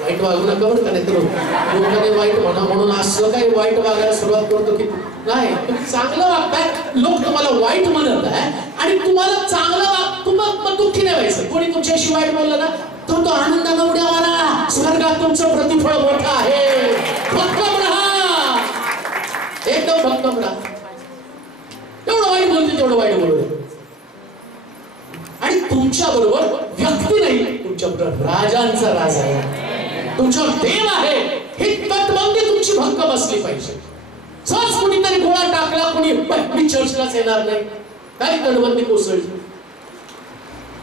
वाईट वागू नका बरं का, नाही तर लोकांनी वाईट म्हणून असं काही वाईट वागायला सुरुवात करतो की नाही. तुम्ही चांगलं वागताय, लोक तुम्हाला वाईट म्हणत आहे आणि तुम्हाला चांगलं तुम्हाला दुःखी नाही व्हायचं. कोणी तुमच्याशी वाईट बोललं ना, तो आनंदाने उड्या मारा, स्वर्गात तुमचं प्रतिफळ मोठं आहे. भक्कम राहा, एकदम भक्कम राहा. तेवढं वाईट बोलते तेवढं वाईट बोलू. आणि तुमच्या बरोबर व्यक्ती नाही, तुमच्या बरोबर राजांचा राजा आहे, तुमच्यावर देव आहे. ही तटबंदी तुमची भक्कम असली पाहिजे. सहज कुणीतरी गोळा टाकला, कोणी मी चर्चलाच येणार नाही, काय तटबंदी कोसळली.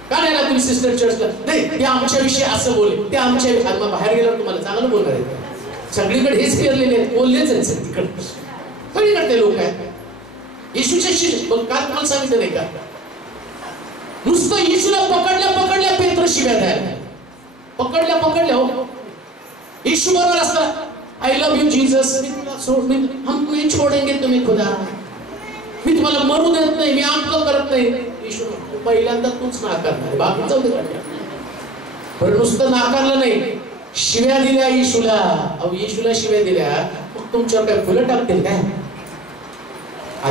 का नाही ना तुम्ही सिस्टर चर्चला नाही, ते आमच्याविषयी असं बोले, ते आमच्या बाहेर गेल्यावर तुम्हाला चांगलं बोलणार आहे. सगळीकडे हेच फिरलेले आहेत, बोललेच आहेत तिकडे सगळीकडे ते लोक आहेत. येशूच्या शिष्य पण काल तुम्हाला सांगितलं नाही का, नुसतं येशूला पकडल्या पेत्र शिव्या द्यायला. पकडल्या हो. येशू बरोबर असतं, आय लव्ह यू जीसस, मी तुला सोड, हम नहीं छोडेंगे तुम्ही खुदा, मी तुम्हाला मरू देत नाही, मी आमचं करत नाही. येशू पहिल्यांदा तूच नाकारणार, बाकी जाऊ दे. बरं नुसतं नाकारलं नाही, शिव्या दिल्या येशूला. अहो येशूला शिव्या दिल्या, मग तुमच्यावर काय फुलं टाकतील काय?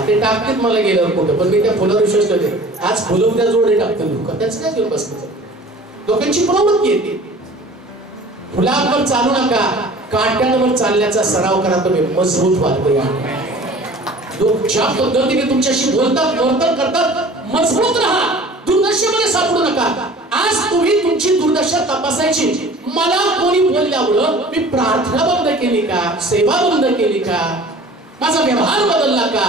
ते टाकतील मला गेल्यावर कुठं, पण मी त्या फुलावर विश्वास ठेवते. आज फुलं उद्या जोडे टाकतील लोक, त्याच काय घेऊन बसतो. लोकांची प्रवृत्ती येते. फुलांवर चालू नका, काट्यांवर चालण्याचा सराव करा, तुम्ही मजबूत व्हाल. लोक ज्या पद्धतीने तुमच्याशी बोलतात, वर्तन करतात, मजबूत राहा, दुर्दशेमध्ये सापडू नका. आज तुम्ही तुमची दुर्दशा तपासायची. मला कोणी बोलल्यामुळं मी प्रार्थना बंद केली का, सेवा बंद केली का, माझा व्यवहार बदलला का?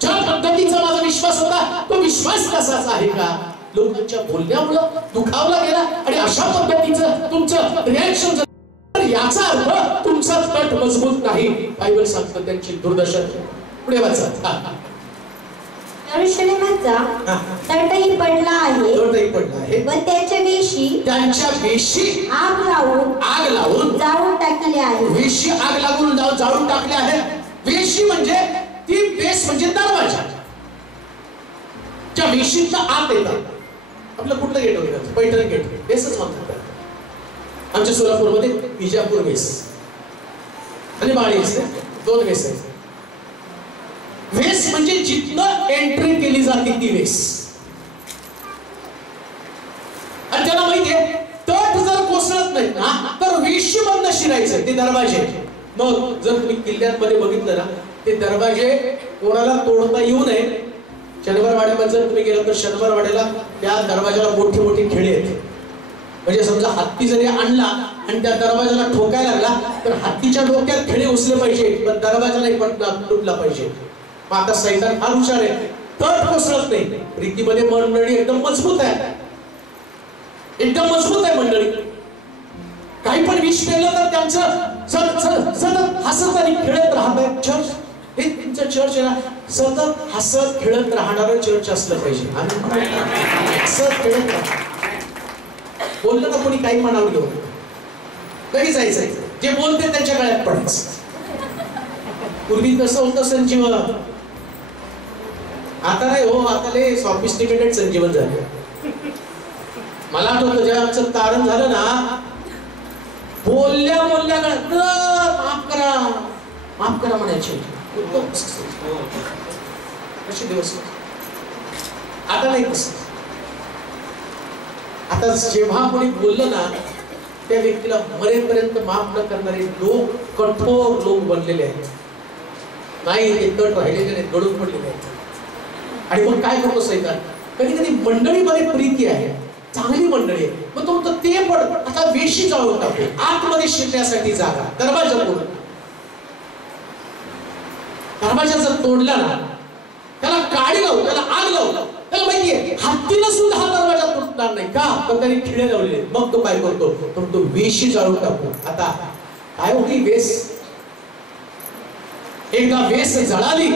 ज्या पद्धतीचा माझा विश्वास होता तो विश्वास तसाच आहे का? लोकांच्या बोलण्यामुळे दुखावला गेला आणि अशा पद्धतीचं तुमचं रिॲक्शन झालं, तर याचा अर्थ तुमचा तट मजबूत नाही. बायबल सांगतं त्यांची दुर्दशा. पुढे वाचा. यरूशलेमाचा तटही पडला आहे व त्याच्या वेशी आग लावून जाळून टाकले आहे. वेशी आग लागून जाळून टाकले आहे. वेशी म्हणजे ती वेस म्हणजे दरवाजा. त्या वेशीतनं आत येतात. आपलं कुठलं गेट वगैरे पैठण गेट वेसच म्हणतात. आमच्या सोलापूरमध्ये विजापूर वेस आणि बाळी दोन वेस आहेत. वेस म्हणजे जिथनं एंट्री केली जाते ती वेस. आणि त्याला माहितीये तट जर कोसळत नाही ना तर वेशी बंद शिरायचं ते दरवाजे. मग जर तुम्ही किल्ल्यांमध्ये बघितलं ना ते दरवाजे कोणाला तोडता येऊ नये. शनिवार वाड्यामध्ये जर तुम्ही गेला तर शनिवार वाड्याला त्या दरवाजाला मोठी मोठी खिळे आहेत. म्हणजे समजा हत्ती जरी आणला आणि त्या दरवाजाला ठोकायला लागला तर हत्तीच्या डोक्यात खिळे उचले पाहिजे पण दरवाजा नाही तुटला पाहिजे. आता सैतान फार हुशार आहे. तट कोसळत नाही. रीतीमध्ये मंडळी एकदम मजबूत आहे. एकदम मजबूत आहे मंडळी. काही पण विष पेलं तर त्यांचं सतत हसत आणि खेळत राहत आहे. चर्च हे तुमचं चर्च आहे ना सतत हसत खेळत राहणारं चर्च असलं पाहिजे. हसत खेळत राहा. बोललं ना कोणी काही म्हणावं घेऊन कधी जायचं जे बोलते त्यांच्या गळ्यात पडायचं. पूर्वी कसं होतं संजीवन. आता नाही हो. आता लय सॉफिस्टिकेटेड संजीवन झालं. मला आठवतं जेव्हा आमचं तारण झालं ना बोलल्या माफ करा म्हणायचे. कसे दिवस. आता नाही कसं. आता जेव्हा कोणी बोललं ना त्या व्यक्तीला मरेपर्यंत माफ न करणारे लोक कठोर लोक बनलेले आहेत. नाही ते तट राहिलेले नाही गळून पडलेले आहेत. आणि मग काय करतो सैतान कधी कधी मंडळीमध्ये प्रीती आहे चांगली मंडळी आहे मग तो म्हणतो ते पण आता वेशी जाळून टाकू. आतमध्ये शिरण्यासाठी जागा दरवाजा तोडला. दरवाजा जर तोडला ना त्याला काडी लावू त्याला आग लावू. त्याला माहितीये हत्तीला सुद्धा हा दरवाजा तुटणार नाही का पण त्यांनी खिळे लावलेले. मग तो काय करतो तो वेशी जाळून टाकतो. आता काय होती वेस. एकदा वेस जळाली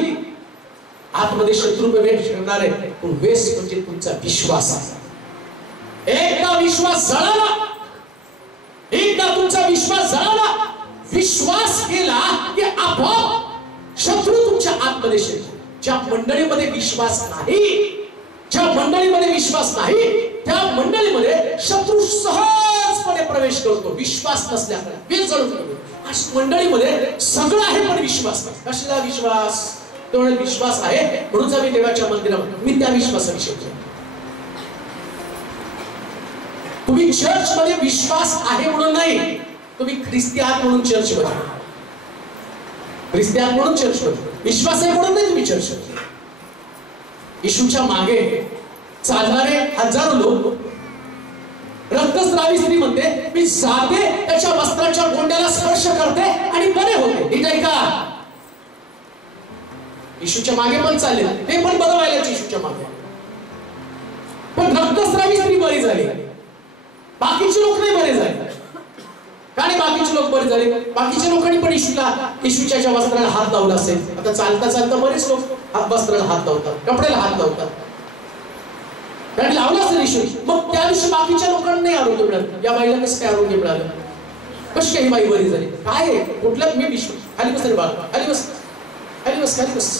आतमध्ये शत्रू प्रवेश करणार आहे. पण वेस म्हणजे तुमचा विश्वास आहे. एकदा विश्वास जळाला एकदा तुमचा विश्वास जळाला विश्वास केला की आपोआप शत्रू तुमच्या आतमध्ये शिरतो. ज्या मंडळीमध्ये विश्वास नाही ज्या मंडळीमध्ये विश्वास नाही त्या मंडळीमध्ये शत्रू सहजपणे प्रवेश करतो. विश्वास नसल्यामुळे वेस जळून गेलो. अशा मंडळीमध्ये सगळं आहे पण विश्वास नाही. कशाला विश्वास. तेवढा विश्वास आहे म्हणून आम्ही देवाच्या मंदिरात मी त्या विश्वासाविषयी. तुम्ही चर्च मध्ये विश्वास आहे म्हणून नाही तुम्ही ख्रिस्ती आहात म्हणून चर्च मध्ये. ख्रिस्ती आहात म्हणून चर्च मध्ये विश्वास आहे म्हणून नाही तुम्ही चर्च मध्ये. येशूच्या मागे चालणारे हजारो लोक रक्तस्रावी स्त्री म्हणते मी जाते त्याच्या वस्त्राच्या गोंड्याला स्पर्श करते आणि बरे होते. ठीक आहे का. येशूच्या मागे पण चालले ते पण बरं व्हायला येशूच्या मागे. पण रक्तस्रावी स्त्री बरी झाली बाकीचे लोक नाही बरे झाले. कारण बाकीचे लोक बरे झाले बाकीच्या लोकांनी पण येशूच्या वस्त्राला हात लावला असेल. आता चालता चालता बरेच लोक वस्त्राला हात लावतात कपड्याला हात लावतात. कारण लावला असेल येशू. मग त्या दिवशी बाकीच्या लोकांना नाही आरोग्य मिळालं. या बाईला कसं काय आरोग्य मिळालं. कशी काही बाई बरी झाली काय कुठलं मी विश्वास. खाली बस रे बाळ खाली बस खाली बस खाली बस.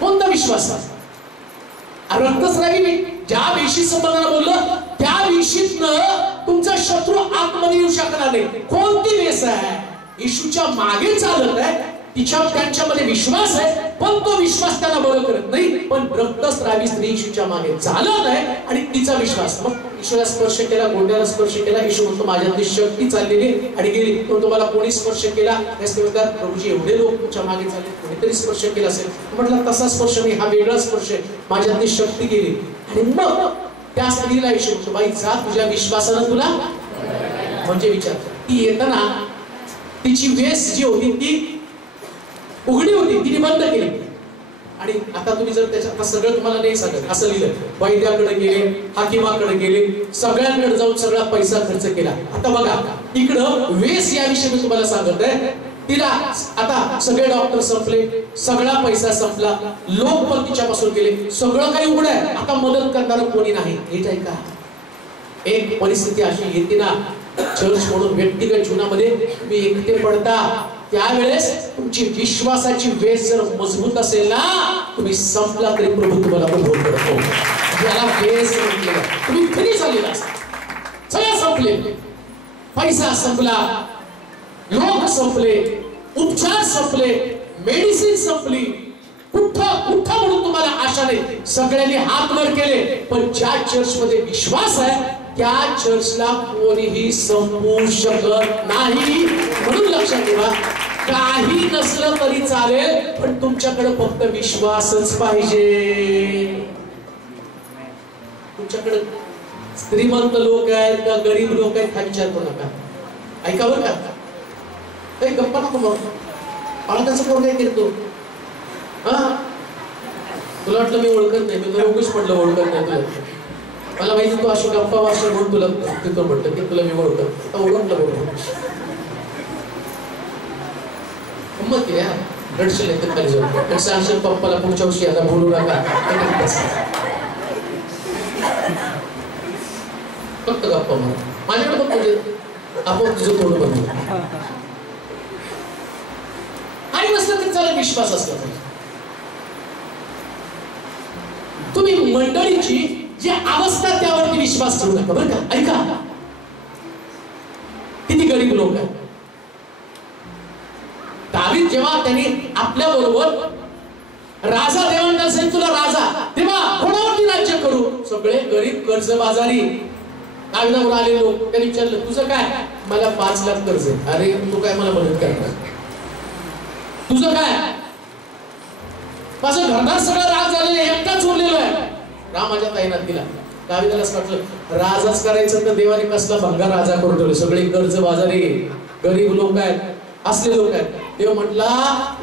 कोणता विश्वास. रक्तस्रावी ज्या वेशी संबंधाने बोललं त्या वेशीतनं तुमचा शत्रू आतमध्ये येऊ शकणार नाही. कोणती वेस आहे येशूच्या मागे चालत आहे त्यांच्यामध्ये विश्वास आहे पण तो विश्वास त्याला बरं करत नाही. पण रक्तस्रावी स्त्री येशूच्या मागे चालत आहे आणि तिचा विश्वास. मग येशूला स्पर्श केला गोंड्याला स्पर्श केला. येशू म्हणतो माझ्यातली शक्ती चाललेली आणि गेली. पण तुम्हाला कोणी स्पर्श केला प्रभूजी एवढे लोक तुमच्या मागे चालले कोणीतरी स्पर्श केला असेल. म्हटलं तसा स्पर्श नाही हा वेगळा स्पर्श आहे. माझ्यातली शक्ती गेली. आणि मग त्या स्त्रीला येशू म्हणतो बाई जा तुझ्या विश्वासानं तुला म्हणजे विचार ती येताना तिची वेस जी होती ती उघडी होती, तिने बंद केली. आणि आता तुम्ही जर त्याच्यात सगळं तुम्हाला नाही सांगत, असं लिहिलं वैद्याकडे गेले, हाकिमाकडे गेले, सगळ्यांकडे जाऊन सगळा पैसा खर्च केला. आता बघा इकडं वेस या विषयी मी तुम्हाला सांगत आहे. तिला आता सगळे डॉक्टर संपले, सगळा पैसा संपला, लोक पण तिच्यापासून गेले, सगळं काही उघड आहे. आता मदत करणारं कोणी नाही. नीट आहे का? एक परिस्थिती अशी येते ना चर्च म्हणून व्यक्तिगत जीवनामध्ये तुम्ही एकटे पडता, त्यावेळेस तुमची विश्वासाची वेस जर मजबूत असेल ना, तुम्ही संपला तरी प्रभू तुम्हाला उभं करतो. याला वेस म्हटलेलं. तुम्ही घरी चाललेला असता, सगळं संपले, पैसा संपला, लोक संपले, उपचार संपले, मेडिसिन संपली, कुठं म्हणून तुम्हाला आशा नाही, सगळ्यांनी हात वर केले, पण ज्या चर्च मध्ये विश्वास आहे त्या चर्चला कोणीही संपवू शकत नाही. म्हणून लक्षात ठेवा, काही नसलं तरी चालेल, पण तुमच्याकडे फक्त विश्वासच पाहिजे. तुमच्याकडे श्रीमंत लोक आहेत का गरीब लोक आहेत हा विचार करू नका. ऐका बरं का, काही गप्पा नको मग. मला त्याचं कोण काय करतो? हा, तुला वाटलं मी ओळखत नाही, मी तुला उगीच म्हटलं ओळखत नाही तुला. मला माहिती तू अशी गप्पा वाचल्या म्हणून तुला तिथं म्हटलं की तुला मी ओळखत. आता ओळखलं बरोबर. गंमत केली हा, रडशील नाही तर खाली जाऊ. सांगशील पप्पाला पुढच्या वर्षी आता बोलू नका, फक्त गप्पा म्हणा. माझ्याकडे फक्त म्हणजे आपण तुझं तोंड बनवलं आणि नसलं तरी चालेल, विश्वास असला पाहिजे. तुम्ही मंडळीची जी अवस्था त्यावरती विश्वास ठेवू नका बरं का. ऐका, किती गरीब लोक आहेत. दावीद जेव्हा त्यांनी आपल्या बरोबर राजा देवांना असेल, तुला राजा तेव्हा कोणावरती राज्य करू? सगळे गरीब कर्जबाजारी दावीदावर आले लोक. त्यांनी विचारलं तुझं काय? मला 5 लाख कर्ज आहे. अरे तू काय मला मदत करणार? तुझं काय? माझं घरदार सगळं राज झालेलं आहे, एकटाच उरलेलो आहे. रामाच्या ताईनात दिला. दावीदाला असं वाटलं राजाच करायचं तर देवाने कसला भंगार राजा करून ठेवले, सगळे कर्ज बाजारी गरीब लोक आहेत, असले लोक आहेत. देव म्हटला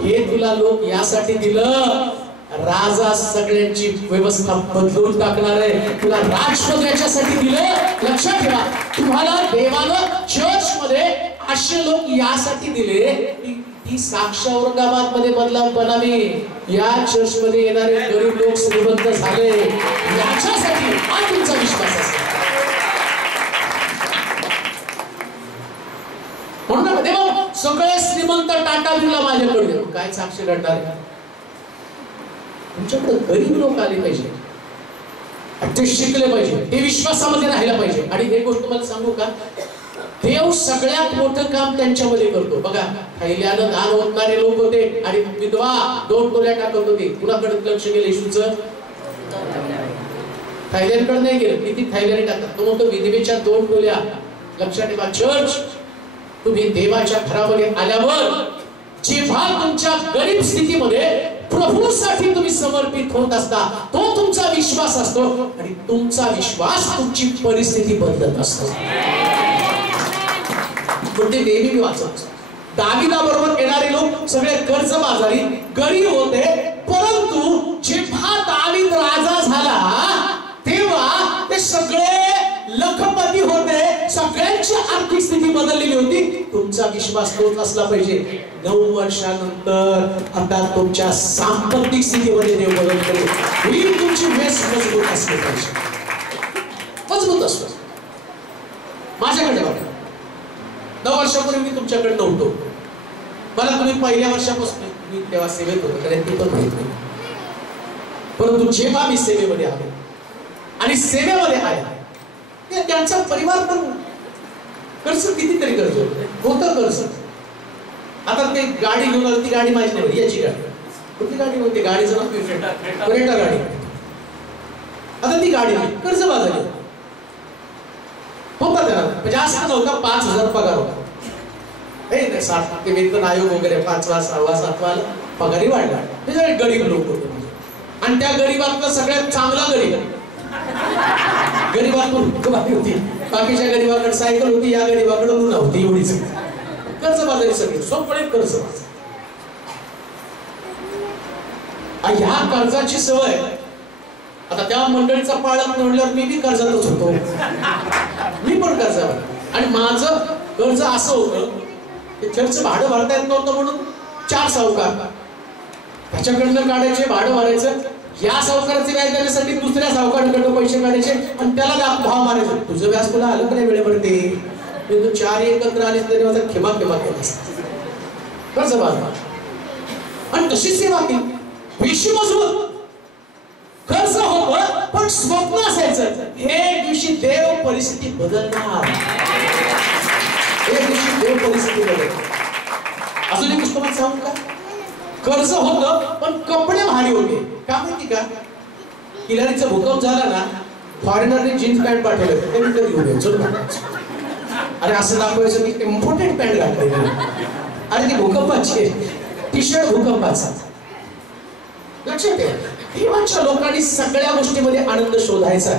हे तुला लोक यासाठी दिलं, राजा सगळ्यांची व्यवस्था बदलून टाकणार आहे, तुला राजपद याच्यासाठी दिलं. लक्षात ठेवा, तुम्हाला देवानं चर्च मध्ये असे लोक यासाठी दिले की साक्ष औरंगाबाद मध्ये बदलाव बनावी, या चर्च मध्ये येणारे गरीब लोक श्रीमंत झाले, याच्यासाठी हा तुमचा विश्वास असतो. म्हणून देवा सगळे श्रीमंत टाटा बिर्ला माझ्याकडे काय साक्षी रडणार? तुमच्याकडे गरीब लोक आले पाहिजे, ते शिकले पाहिजे, ते विश्वासामध्ये राहायला पाहिजे. आणि एक गोष्ट मला सांगू का, देव सगळ्यात मोठं काम त्यांच्यामध्ये करतो. बघा, थैल्यानं दान ओतणारे लोक होते आणि विधवा 2 तोल्या टाकत होती. कुणाकडे लक्ष गेलं? येशूचं थैल्याकडे नाही गेलं. किती थैल्याने टाकतात? तो म्हणतो विधवेच्या 2 तोल्या. लक्षात ठेवा, चर्च तुम्ही देवाच्या घरामध्ये आल्यावर जेव्हा तुमच्या गरीब स्थितीमध्ये प्रभूसाठी तुम्ही समर्पित होत असता, तो तुमचा विश्वास असतो आणि तुमचा विश्वास तुमची परिस्थिती बदलत असतो. ते नेहमी वाचत. दावीदाबरोबर येणारे लोक सगळे कर्जबाजारी गरीब होते, परंतु जेव्हा दावीद राजा झाला तेव्हा ते सगळे लखपती होते, सगळ्यांची आर्थिक स्थिती बदललेली होती. तुमचा विश्वास तोच असला पाहिजे. 9 वर्षानंतर आता तुमच्या सांपत्तिक स्थितीमध्ये देव बदल करेल. ही तुमची वेस मजबूत असली पाहिजे, मजबूत असतो. माझ्याकडे बघा, 9 वर्षापूर्वी मी तुमच्याकडे नव्हतो. मला तुम्ही पहिल्या वर्षापासून मी तेव्हा सेवेत होतो, कारण ती पण माहित नाही. परंतु जेव्हा मी सेवेमध्ये आलो आणि सेवेमध्ये आले, त्यांचा परिवार पण कर्ज कितीतरी कर्ज होतं कर्ज. आता ते गाडी घेऊन आली, ती गाडी माझी नाही, याची गाडी. कुठली गाडी होती? गाडीचं नाव क्रेटा गाडी. आता ती गाडी कर्ज बाजारी होता त्याला, म्हणजे असं नव्हता 5,000 पगार होता. 7% वेतन आयोग वगैरे 5वा 6वा 7वा पगारी वाढला. त्याच्याकडे गरीब लोक होते आणि त्या गरीबातला सगळ्यात चांगला गरीबातून होती. बाकीच्या गरीबाकडे सायकल होती, या गरीबाकडे नव्हती. एवढीच कर्जबाजारी सगळे सोपळे कर्जबाज. ह्या कर्जाची सवय आता त्या मंडळीचा पाळत म्हणल्यावर मी बी कर्जातच होतो. मी पण कर्जावर. आणि माझं कर्ज असं होतं की चर्च भाडं भरता येत नव्हतं म्हणून 4 सावकार त्याच्याकडनं काढायचे, भाडं भरायचं. या सावकाराचे व्याज देण्यासाठी दुसऱ्या सावकाराकडनं पैसे काढायचे आणि त्याला भाव मारायचे. तुझं व्याज तुला आलं का नाही वेळेवर ते? तू 4 एकत्र आले तरी माझा खेमा केला कर्ज बाजार. आणि तशी सेवा केली. विषय मजबूत कर्ज होतं पण स्वप्न असायचं. एक दिवशी देव परिस्थिती बदलणार. एक दिवशी देव परिस्थिती बदलणार. अजून एक गोष्ट मला सांगू का? कर्ज होतं पण कपडे भारी होते. का माहिती का? किल्लारीचा भूकंप झाला ना, फॉरेनरने जीन्स पॅन्ट पाठवलं. ते मी कधी घेऊन चल. अरे असं दाखवायचं की इम्पोर्टेड पॅन्ट घातली. अरे ती भूकंपाची टी शर्ट भूकंपाचा. लक्षात ठेवा, देवाच्या लोकांनी सगळ्या गोष्टीमध्ये आनंद शोधायचा.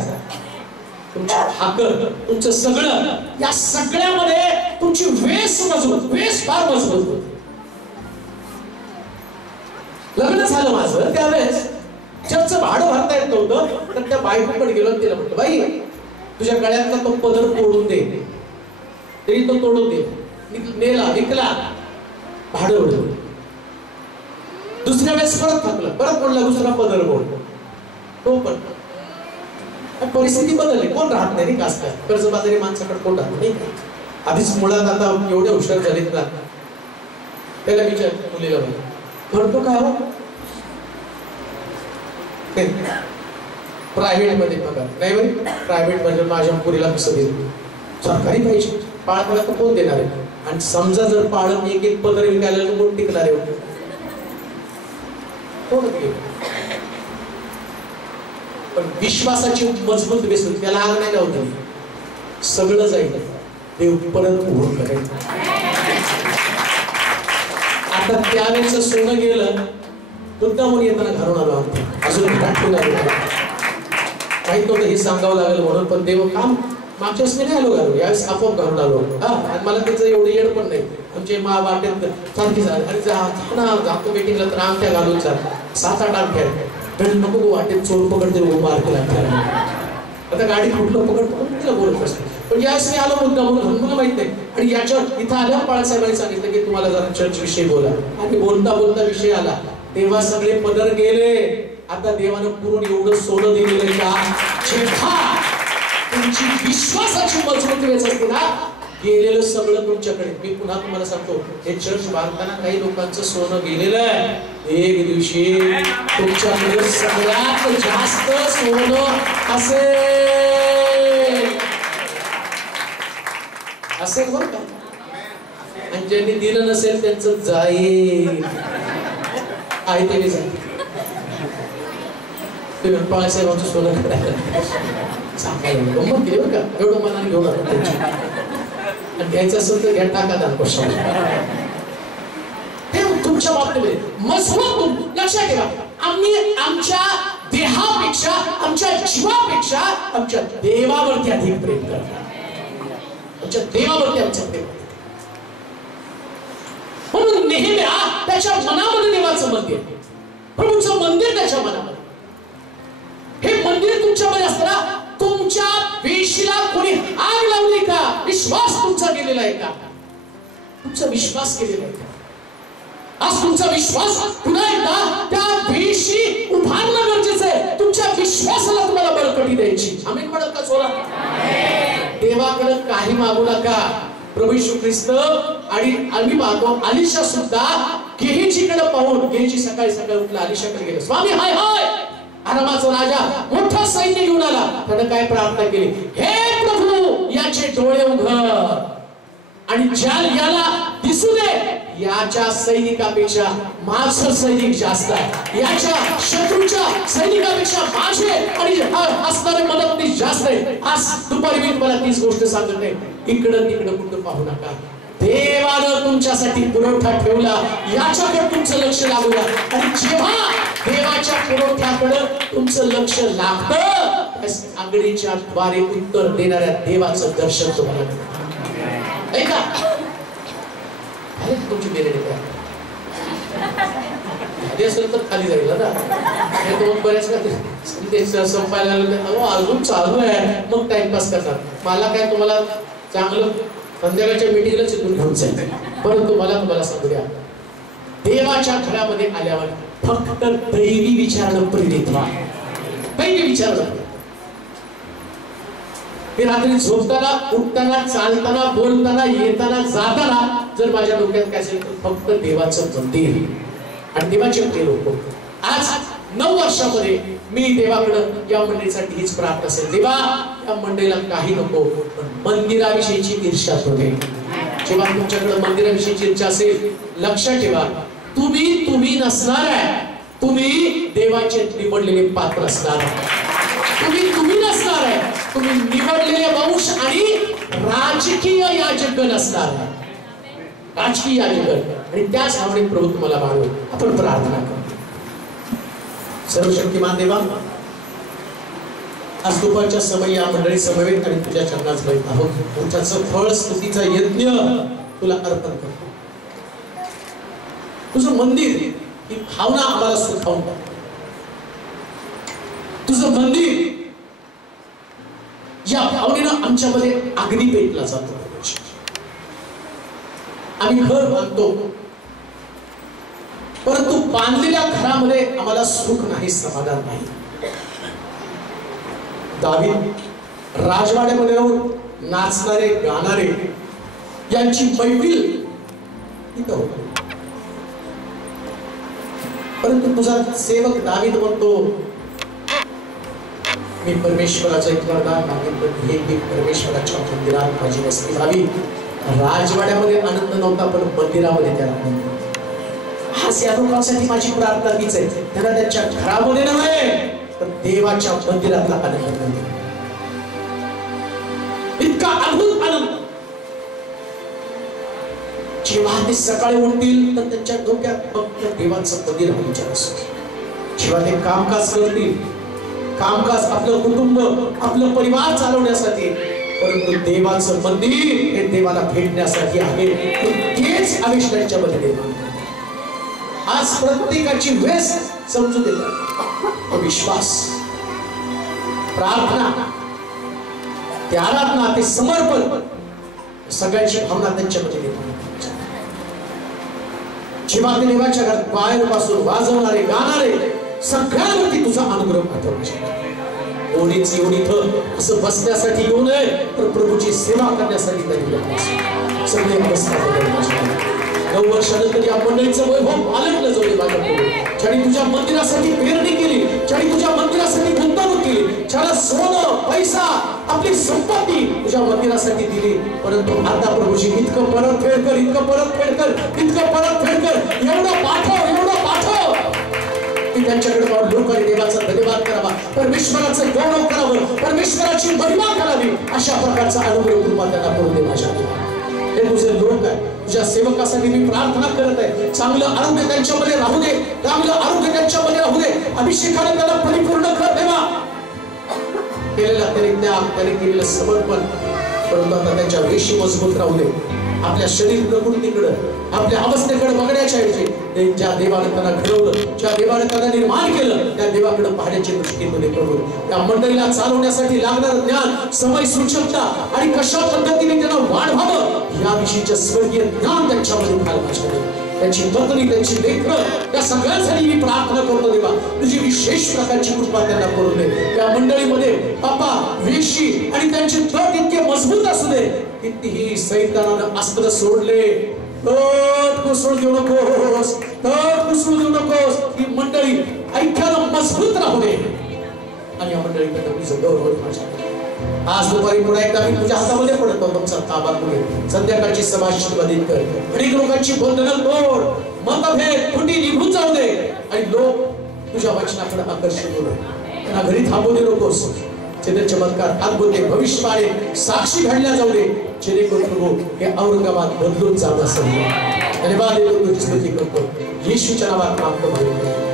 तुमची हाकल, तुमचं सगळं, या सगळ्यामध्ये तुमची वेस मजबूत, वेस फार मजबूत. लग्न झालं माझं त्यावेळेस चर्चचं भाडं भरता येत नव्हतं. तर त्या बायकोकडे गेलो, तिला म्हटलं, बाई तुझ्या गळ्यातला तो पदर तोडून दे. तरी तो तोडून दे. नेला, विकला, भाडं उडलं. दुसऱ्या वेळेस परत थकलं, परत म्हणला दुसरा पदर बोल. तो पण परिस्थिती बदलली. कोण राहत नाही का असतात कर्जबाजारी माणसाकडे, कोण राहत नाही. आधीच मुळात आता एवढे हुशार झालेत ना. त्याला विचार मुलीला भरतो का हो? प्रायव्हेट मध्ये पगार नाही बाई. प्रायव्हेट मध्ये माझ्या पुरीला कसं देईल? सरकारी पाहिजे. पाळत तर कोण देणार आहे? आणि समजा जर पाळत एक एक पदर विकायला तर कोण टिकणार आहे? पण विश्वासाची मजबूत बेस त्याला आग नाही लावली. सगळं जाईल, देव परत उभं करेल. आता त्यावेळेचं सोनं गेलं. मुद्दामून येताना घरून आलो आम्ही. अजून गाठून आलो. माहित नव्हतं हे सांगावं लागेल म्हणून. पण देव काम मागच्या वेळेस नाही आलो घालू, यावेळेस आपोआप घरून आलो. आणि मला त्याचं एवढं येड पण नाही. आमचे मा वाटेत सारखी झाली. आणि जातो मीटिंगला तर आमच्या घालून चाल 7-8 आमच्या नको वाटेत चोर पकडते मार केला. आता गाडी कुठलं पकडतो तिला बोलत असते. पण यावेळेस मी आलो मुद्दा म्हणून मला माहित नाही. आणि याच्यावर इथं आल्यावर बाळासाहेबांनी सांगितलं की तुम्हाला जरा चर्च विषयी बोला. आणि बोलता बोलता विषय आला. तेव्हा सगळे पदर गेले. आता देवानं पुरून एवढं सोनं दिलेलं का? जेव्हा तुमची विश्वासाची मजबूत वेच असते ना, गेलेलं सगळं तुमच्याकडे. मी पुन्हा तुम्हाला सांगतो, हे चर्च बांधताना काही लोकांचं सोनं गेलेलं आहे. एक दिवशी तुमच्याकडे सगळ्यात जास्त सोनं असेल बरं का. आणि ज्यांनी दिलं नसेल त्यांचं जाईल आहे ते जाईल. तुम्ही बाळासाहेबांचं सोनं करायला सांगायला गंमत केली बरं का. एवढं मनाने घेऊन आलो त्यांची. आणि घ्यायचं असेल तर घ्या, टाका दान कशा. हे तुमच्या बाबतीमध्ये मजबूत. लक्षात ठेवा, आम्ही आमच्या देहापेक्षा, आमच्या जीवापेक्षा आमच्या देवावरती अधिक प्रेम करतो. आमच्या देवावरती आमचं प्रेम. म्हणून नेहमी त्याच्या मनामध्ये देवाचं मंदिर, प्रभूचं मंदिर त्याच्या मनामध्ये. हे मंदिर तुमच्यामध्ये असताना तुमच्या वेशीला कोणी आग लावली का? विश्वास तुमचा गेलेला आहे का? तुमचा विश्वास गेलेला आहे का? आज तुमचा विश्वास पुन्हा एकदा त्या वेशी उभारणं गरजेचं आहे. तुमच्या विश्वासाला तुम्हाला बळकटी द्यायची. आमेन म्हणत का सोला? देवाकडे काही मागू नका. प्रभू येशू ख्रिस्त आणि आम्ही पाहतो अलिशा सुद्धा गेहजीकडे पाहून, गेहजी सकाळी सकाळी उठला, अलिशाकडे गेला. स्वामी हाय हाय. आरामाचा राजा मोठा सैन्य घेऊन आला. त्याने काय प्रार्थना केली? हे प्रभू, याचे डोळे उघड आणि याला दिसू दे याच्या सैनिकापेक्षा माझं सैनिक जास्त आहे. याच्या शत्रूच्या सैनिकापेक्षा माझे आणि असणारे मदतनीस जास्त आहे. आज दुपारी मी तुम्हाला तीच गोष्ट सांगत नाही. इकडं तिकडं कुठं पाहू नका. देवानं तुमच्यासाठी पुरवठा ठेवला, याच्याकडे तुमचं लक्ष लागू द्या. आणि जेव्हा देवाच्या पुरवठ्याकडे तुमचं लक्ष लागतं, आंगडीच्या द्वारे उत्तर देणाऱ्या देवाचं दर्शन तुम्हाला ऐका. तुमची बेरेडी काय आधी असेल तर खाली जाईल ना. तो बऱ्याच का संपायला अजून चालू आहे मग टाइमपास करतात. मला काय तुम्हाला चांगलं संध्याकाळच्या मिटिंगलाच इथून घेऊन जाईल. परंतु तुम्हाला सांगू द्या, देवाच्या घरामध्ये आल्यावर फक्त दैवी विचारानं प्रेरित व्हा. दैवी विचारानं. मी रात्री झोपताना, उठताना, चालताना, बोलताना, येताना, जाताना जर माझ्या डोक्यात काय असेल तर फक्त देवाचं मंदिर आणि देवाचे प्रिय लोक. आज 9 वर्षामध्ये मी देवाकडं या मंडळीसाठी हीच प्रार्थना असेल, देवा या मंडळीला काही नको पण मंदिराविषयीची ईर्ष्या होते. जेव्हा तुमच्याकडे मंदिराविषयीची इच्छा असेल, लक्षात ठेवा, तुम्ही नसणार आहे, तुम्ही देवाचे निवडलेले पात्र असणार आहे. तुम्ही नसणार आहे, तुम्ही निवडलेले वंश आणि राजकीय याजक असणार आहे. राजकीय याजक आणि त्याच भावनेत प्रभू तुम्हाला मानू. आपण प्रार्थना करू. सर्वशक्तिमान देवा, आज दुपारच्या समय या मंडळी समवेत आणि तुझ्या चरणात बसत आहोत. तुझ्याचं फळ स्तुतीचा यज्ञ तुला अर्पण करतो. तुझं मंदिर ही भावना आम्हाला सुखावून टाक. तुझं मंदिर या भावनेनं आमच्यामध्ये अग्नी पेटला जातो. आम्ही घर बांधतो, परंतु बांधलेल्या घरामध्ये आम्हाला सुख नाही, समाधान नाही. दावीद राजवाड्यामध्ये राहून नाचणारे, गाणारे यांची मैफिल इथं होती. परंतु तुझा सेवक दावीद म्हणतो, मी परमेश्वराचा एक वरदान मागेन, पण हे की परमेश्वराच्या मंदिरात माझी वस्ती व्हावी. राजवाड्यामध्ये आनंद नव्हता, पण मंदिरामध्ये त्याला आनंद. हाच या लोकांसाठी माझी प्रार्थना तीच आहे. त्यांना त्यांच्या घरामध्ये नव्हे तर देवाच्या मंदिरातला आनंद मिळतो. इतका अद्भुत आनंद. जेव्हा ते सकाळी उठतील तर त्यांच्या डोक्यात फक्त देवाचं मंदिर हा विचार असतो. जेव्हा ते कामकाज करतील, कामकाज आपलं कुटुंब, आपलं परिवार चालवण्यासाठी, परंतु देवाचं मंदिर हे देवाला भेटण्यासाठी आहे. तेच आविष्काराच्या मध्ये निर्माण. आज प्रत्येकाची वेस समजू देतात. विश्वास, प्रार्थना, ते आराधना, ते समर्पण, सगळ्यांची भावना त्यांच्यामध्ये निर्माण. जेव्हा ते देवाच्या घरात बाहेर पासून वाजवणारे, गाणारे सगळ्यांवरती तुझा अनुग्रह पाठवण्यासाठी, ओढीच येऊन इथं असं बसण्यासाठी येऊ नये तर प्रभूची सेवा करण्यासाठी तरी सगळे अवस्था. 9 वर्षानंतर या मंडळीचं वैभव पालटलं जाऊ दे माझ्याकडे. ज्याने तुझ्या मंदिरासाठी पेरणी केली, ज्याने तुझ्या मंदिरासाठी गुंतवणूक केली, ज्याला सोनं, पैसा, आपली संपत्ती तुझ्या मंदिरासाठी दिली, परंतु आता प्रभूजी इतकं परतफेड कर, इतकं परतफेड कर, इतकं परतफेड कर, एवढं पाठव, एवढं पाठव की त्यांच्याकडे पाहून लोकांनी देवाचा धन्यवाद करावा, परमेश्वराचं गौरव करावं, परमेश्वराची महिमा करावी. अशा प्रकारचा अनुग्रह कृपा त्यांना करून दे माझ्या. हे तुझे लोक आहे, तुझ्या सेवकासाठी मी प्रार्थना करत आहे. चांगलं आरोग्य त्यांच्यामध्ये राहू दे, चांगलं आरोग्य त्यांच्यामध्ये राहू दे. अभिषेकाने त्याला परिपूर्ण कर देवा. केलेला त्याने त्याग, त्याने केलेलं समर्पण, परंतु आता त्यांच्या वेशी मजबूत राहू दे. आपल्या शरीर प्रकृतीकडे, आपल्या अवस्थेकडे बघण्याच्या ऐवजी ज्या देवाने त्यांना घडवलं, ज्या देवाने त्यांना निर्माण केलं, त्या देवाकडे पाहण्याची दृष्टी मध्ये प्रभू त्या मंडळीला चालवण्यासाठी लागणारं ज्ञान, समय, सूचकता आणि कशा पद्धतीने त्यांना वाढवावं याविषयीचं स्वर्गीय ज्ञान त्यांच्यामध्ये घालण्यासाठी, त्यांची पत्नी, त्यांची लेकरं, त्या सगळ्यांसाठी मी प्रार्थना करतो देवा. तुझी विशेष प्रकारची कृपा त्यांना करून दे. त्या मंडळीमध्ये बापा वेशी आणि त्यांचे तट इतके मजबूत असू दे, कितीही सैतानानं अस्त्र सोडले, तट कुसळून देऊ नकोस, तट कुसळून देऊ नकोस. ही मंडळी ऐक्यानं मजबूत राहू दे आणि या मंडळीकडे तुझं गौरव माझ्या. आज दुपारी पुन्हा एकदा मी तुझ्या हातामध्ये पडतो. तुमचा ताबा तुम्ही संध्याकाळची सभा आशीर्वादित कर. अनेक लोकांची बंधनं तोड, मतभेद फुटी निघून जाऊ दे आणि लोक तुझ्या वचनाकडे आकर्षित होऊ दे. त्यांना घरी थांबू दे नकोस. चिन्ह, चमत्कार, अद्भुत, भविष्यवाणी, साक्षी घडल्या जाऊ दे, जेणेकरून प्रभू हे औरंगाबाद बदलून जात असेल. धन्यवाद देतो, तुझी स्तुती करतो. येशूच्या नावात मागतो.